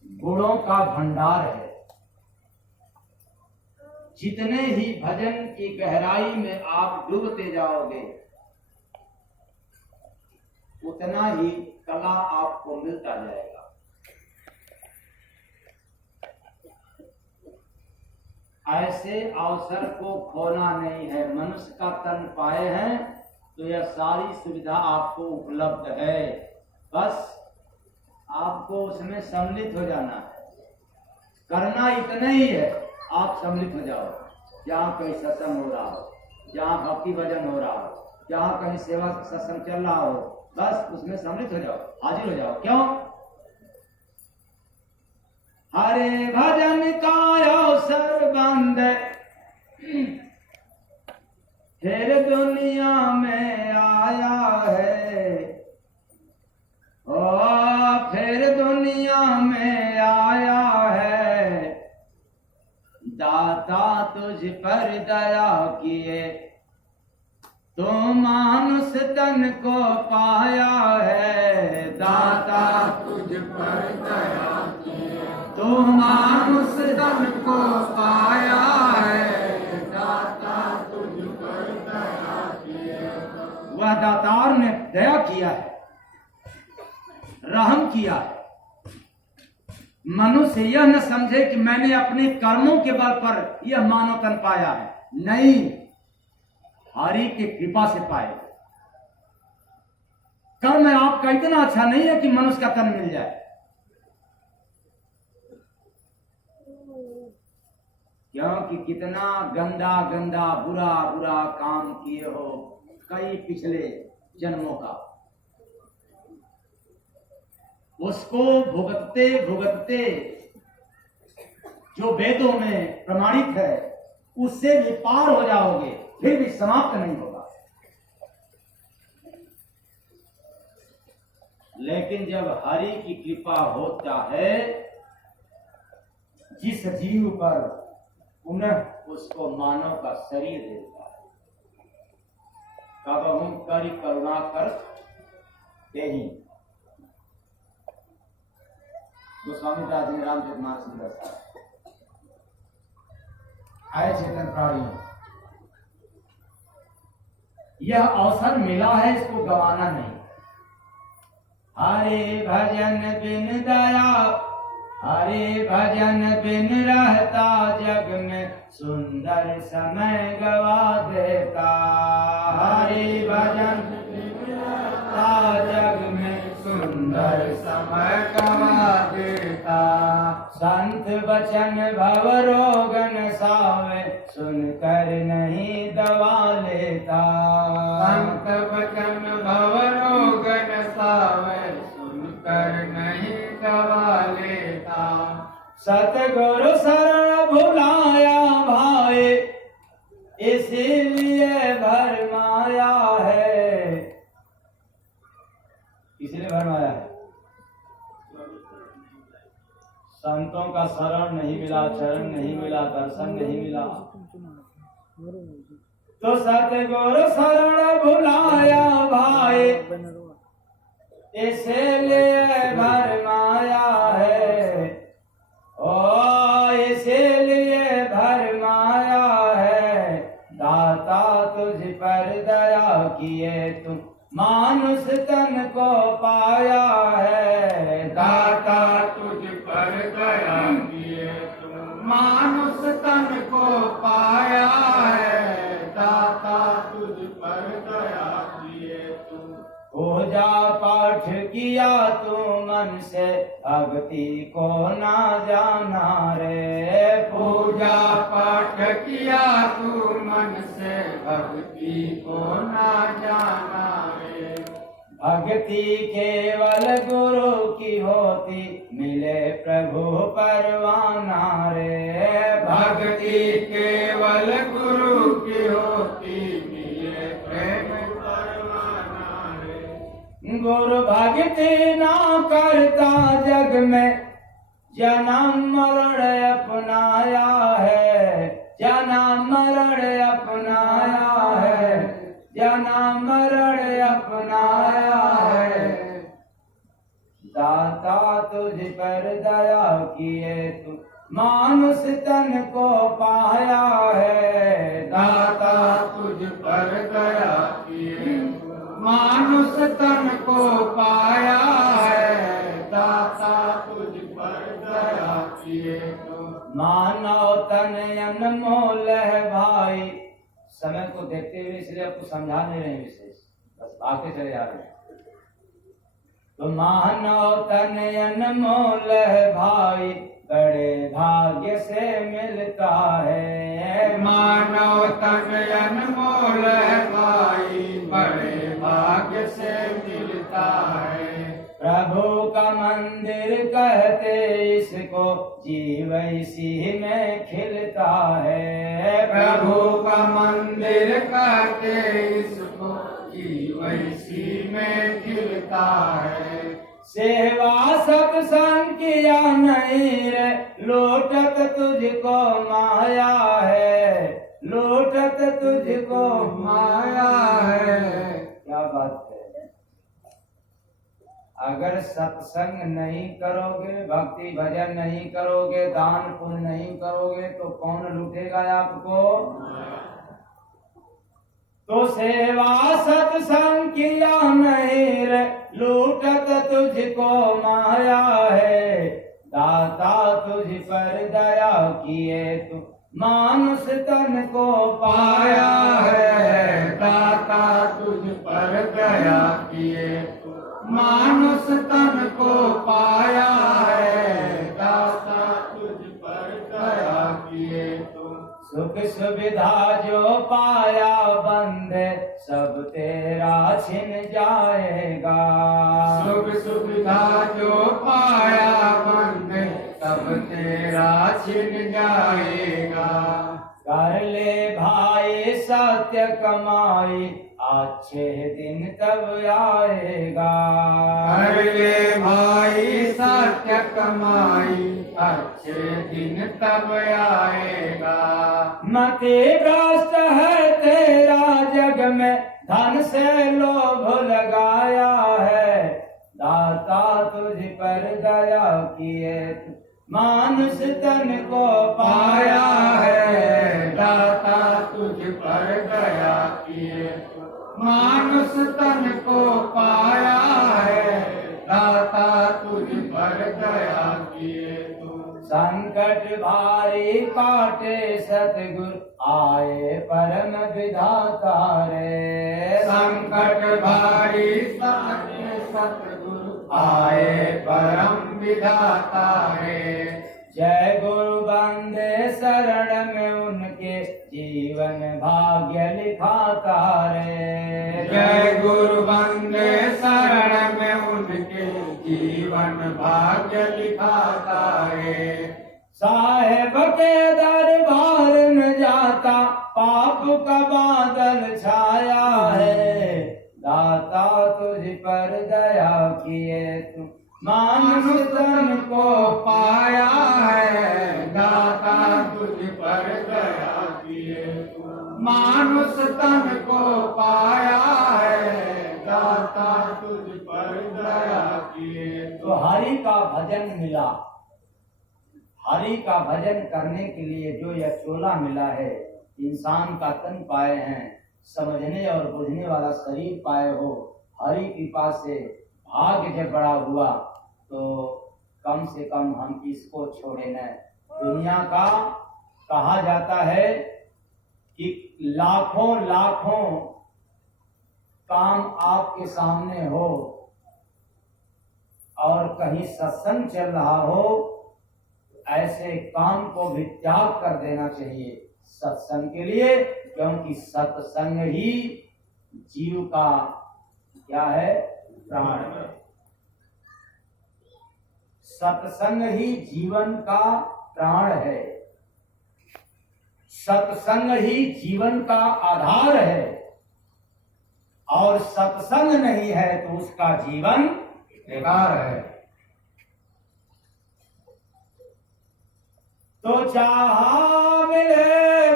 गुणों का भंडार है। जितने ही भजन की गहराई में आप डूबते जाओगे उतना ही कला आपको मिलता जाएगा। ऐसे अवसर को खोना नहीं है। मनुष्य का तन पाए हैं तो यह सारी सुविधा आपको उपलब्ध है, बस आपको उसमें सम्मिलित हो जाना है। करना इतना ही है, आप सम्मिलित हो जाओ। जहाँ कहीं सत्संग हो रहा हो, जहाँ भक्ति भजन हो रहा हो, जहाँ कहीं सेवा सत्संग चल रहा हो, बस उसमें सम्मिलित हो जाओ, हाजिर हो जाओ। क्यों? हरे भजन का अवसर बंद फिर दुनिया में आया है, ओ फिर दुनिया में आया है। दाता तुझ पर दया किए तो मानुष तन को पाया है। दाता तुझ पर दया तो मानुष तन को पाया है, दाता तुझ पर दया किया। वह दातार ने दया किया है, रहम किया है। मनुष्य यह न समझे कि मैंने अपने कर्मों के बल पर यह मानव तन पाया है, नहीं, हरि की कृपा से पाए। कर्म आपका इतना अच्छा नहीं है कि मनुष्य का तन मिल जाए, क्योंकि कितना गंदा गंदा बुरा बुरा काम किए हो कई पिछले जन्मों का, उसको भुगतते भुगतते जो वेदों में प्रमाणित है उससे भी पार हो जाओगे, फिर भी समाप्त नहीं होगा। लेकिन जब हरि की कृपा होता है, जिस जीव पर पुनः उसको मानव का शरीर देता है, कब हम करी करुणा कर ते ही। गोस्वामी दास जी ने रामचरितमानस में दर्शाया। आए चेतन प्राणी, यह अवसर मिला है, इसको गंवाना नहीं। हरे भजन बिन दया, हरे भजन बिन रहता जग में सुंदर समय गवा देता। हरे भजन बिन रहता जग में सुंदर समय गवा देता। संत वचन भव रोग नसावे, सुनकर नहीं दवा लेता। संत वचन भव रोग नसावे, सुनकर नहीं दवा लेता। सतगुरु शरण भुलाया भाई, इसीलिए भरमाया है। इसलिए भरमाया है। संतों का शरण नहीं मिला, चरण नहीं मिला, दर्शन नहीं मिला, तो सतगुरु शरण भुलाया भाई, इसीलिए भरमाया है। ओ इसीलिए भरमाया है। दाता तुझ पर दया किए तुम मानुष तन को पाया है। दाता तुझ पर दया किए तुम मानुष तन को पाया है। दाता तुझ पर दया किए तुम पूजा पाठ किया तू मन से, भक्ति को ना जाना रे। पूजा पाठ किया तू मन से, भक्ति को ना जाना रे। भक्ति केवल गुरु की होती, मिले प्रभु परवाना रे। भक्ति केवल गुरु की होती, मिले प्रेम परवाना रे। गुरु भक्ति ना करता जग में, जन्म मरण अपनाया है। जन्म मरण अपनाया है। जन्म मरण अपनाया है। दाता तुझ पर दया किए तू मानुष तन को पाया है। दाता तुझ पर दया किए मानुष तन को पाया है। दाता तुझ पर दया किए मानव तन अनमोल है भाई। समय को देखते हुए इसलिए आपको समझा नहीं रहे विशेष, बस आगे चले जा रहे हैं। तो मानव तन अनमोल है भाई, बड़े भाग्य से मिलता है। मानव तन अनमोल है भाई, बड़े भाग्य से मिलता है। प्रभु का मंदिर कहते इसको, जीव इसी में खिलता है। प्रभु का मंदिर कहते इसको, जीव इसी में खिलता है। सेवा सत्संग किया नहीं रे, लौटत तुझको माया है। लौटत तुझको माया है। क्या बात है। अगर सत्संग नहीं करोगे, भक्ति भजन नहीं करोगे, दान पुण्य नहीं करोगे, तो कौन लूटेगा आपको। तो सेवा सत्संग किया नहीं रे, लूटत तुझको माया है। दाता तुझ पर दया किए तू मानुष तन को पाया है। दाता तुझ पर दया किए मानुष तन को पाया है। दाता तुझ पर दया किए सुख सुविधा जो पाया बंदे, सब तेरा छिन जाएगा। सुख सुविधा जो पाया बंदे, सब तेरा छिन जाएगा। कर ले भाई सत्य कमाई, अच्छे दिन तब आएगा। कर ले भाई सत्य कमाई, अच्छे दिन तब आएगा। मति भ्रष्ट है तेरा जग में, धन से लोभ लगाया है। दाता तुझ पर दया किए मानुष तन को पाया है। दाता तुझ पर दया किए मानुष तन को पाया है। दाता तुझ पर दया किए संकट भारी काटे सतगुरु, आए परम विधाता रे। संकट भारी काटे सतगुरु, आए परम विधाता रे। जय गुरु बंदे शरण में उनके जीवन भाग्य लिखाता रे। जय गुरु बंदे शरण में उनके जीवन भाग्य लिखाता रे। साहेब के दरबार में जाता पाप का बादल छाया है। दाता तुझ पर दया किए तू मानुष तन को पाया है। दाता तुझ पर दया किए मानुष तन को पाया है। दाता तुझ पर दया किए तो हरि का भजन मिला। हरि का भजन करने के लिए जो यह चोला मिला है, इंसान का तन पाए हैं, समझने और बुझने वाला शरीर पाए हो, हरि कृपा से भाग्य जब बड़ा हुआ तो कम से कम हम इसको छोड़े न। दुनिया का कहा जाता है कि लाखों लाखों काम आपके सामने हो और कहीं सत्संग चल रहा हो, ऐसे काम को भी त्याग कर देना चाहिए सत्संग के लिए, क्योंकि सत्संग ही जीव का क्या है, प्राण है। सत्संग ही जीवन का प्राण है। सत्संग ही जीवन का आधार है, और सत्संग नहीं है तो उसका जीवन बेकार है। तो चाहा मिले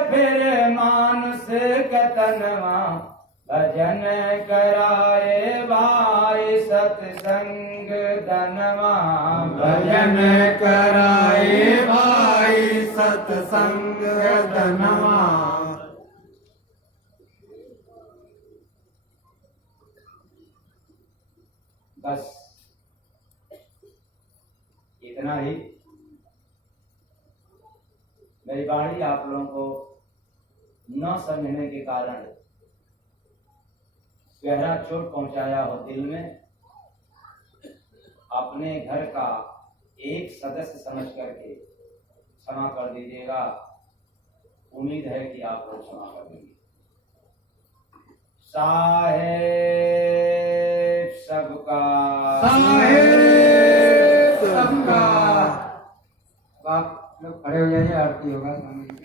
फिर मानुष कतनवा, भजन कराए भाई सत्संग धनवा। भजन कराए भाई सत्संग धनवा। बस इतना ही। मेरी वाणी आप लोगों को न समझने के कारण गहरा चोट पहुंचाया हो दिल में, अपने घर का एक सदस्य समझ करके क्षमा कर दीजिएगा। उम्मीद है कि आप लोग क्षमा कर देंगे। साहेब सबका, साहेब सबका। आप लोग खड़े हो जाइए, आरती होगा।